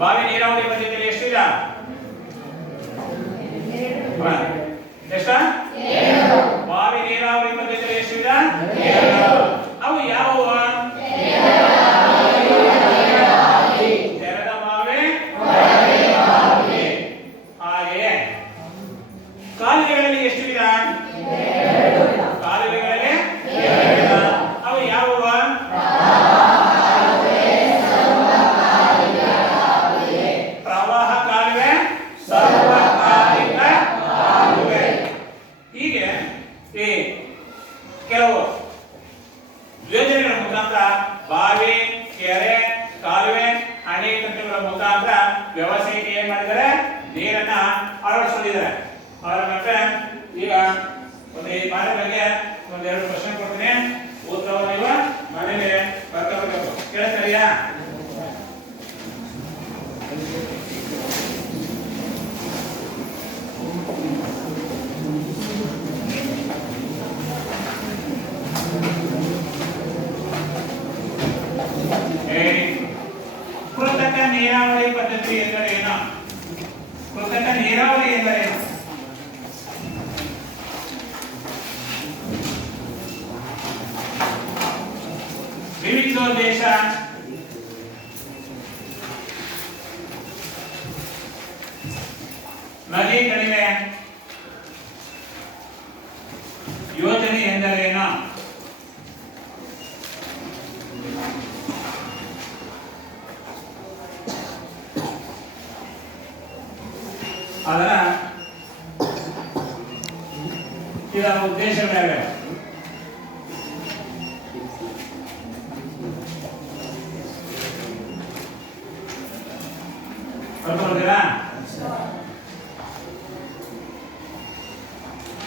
ಬಾವಿ ನೀರಾವರಿ ಪದ್ಧತಿಯಲ್ಲಿ ಎಷ್ಟು ವಿಧ? ಎಷ್ಟ? ಬಾವಿ ನೀರಾವರಿ ಪದ್ಧತಿಯಲ್ಲಿ ಎಷ್ಟು ವಿಧ? ಅವು ಯಾವುವು? ತೆರೆದ ಬಾವಿ, ಹಾಗೆಯೇ ಕಾಲುವೆಗಳಲ್ಲಿ ಎಷ್ಟು ವಿಧ? ಕಾಲುವೆಗಳಲ್ಲಿ ಅವು ಯಾವುವು? ಪ್ರವಾಹ ಕಾಲುವೆ, ಸರ್ವಕಾಲಿಕ ಕಾಲುವೆ. ಹೀಗೆ ಈ ಕೆಲವು ಯೋಜನೆಗಳ ಮುಖಾಂತರ ಬಾವಿ, ಕೆರೆ, ಕಾಲುವೆ, ಅಣೆಕಟ್ಟುಗಳ ಮುಖಾಂತರ ವ್ಯವಸಾಯಕ್ಕೆ ಏನ್ ಮಾಡಿದ್ದಾರೆ? ನೀರನ್ನ ಅಳವಡಿಸಿದ್ದಾರೆ. ಅವರ ಮತ್ತೆ ಈಗ ಒಂದು ಈ ಬಾರಿ ಬಗ್ಗೆ ಒಂದೆರಡು ಪ್ರಶ್ನೆ ಕೊಡ್ತೀನಿ, ಉತ್ತರವನ್ನು ನೀವು ಮನೇಲಿ ಬರ್ಕೋಬೇಕು. ಕೇಳ್ತೀರಾ? ಕೃತಕ ನೀರಾವರಿ ಪದ್ಧತಿ ಎಂದರೇನು? ಕೃತಕ ನೀರಾವರಿ ಎಂದರೇನು? ದೇಶ ನದಿ ಕಣಿವೆ ಯೋಜನೆ ಎಂದರೇನು? ಅದರ ಇದರ ಉದ್ದೇಶವೇನು? ಬರ್ತೀರಾ?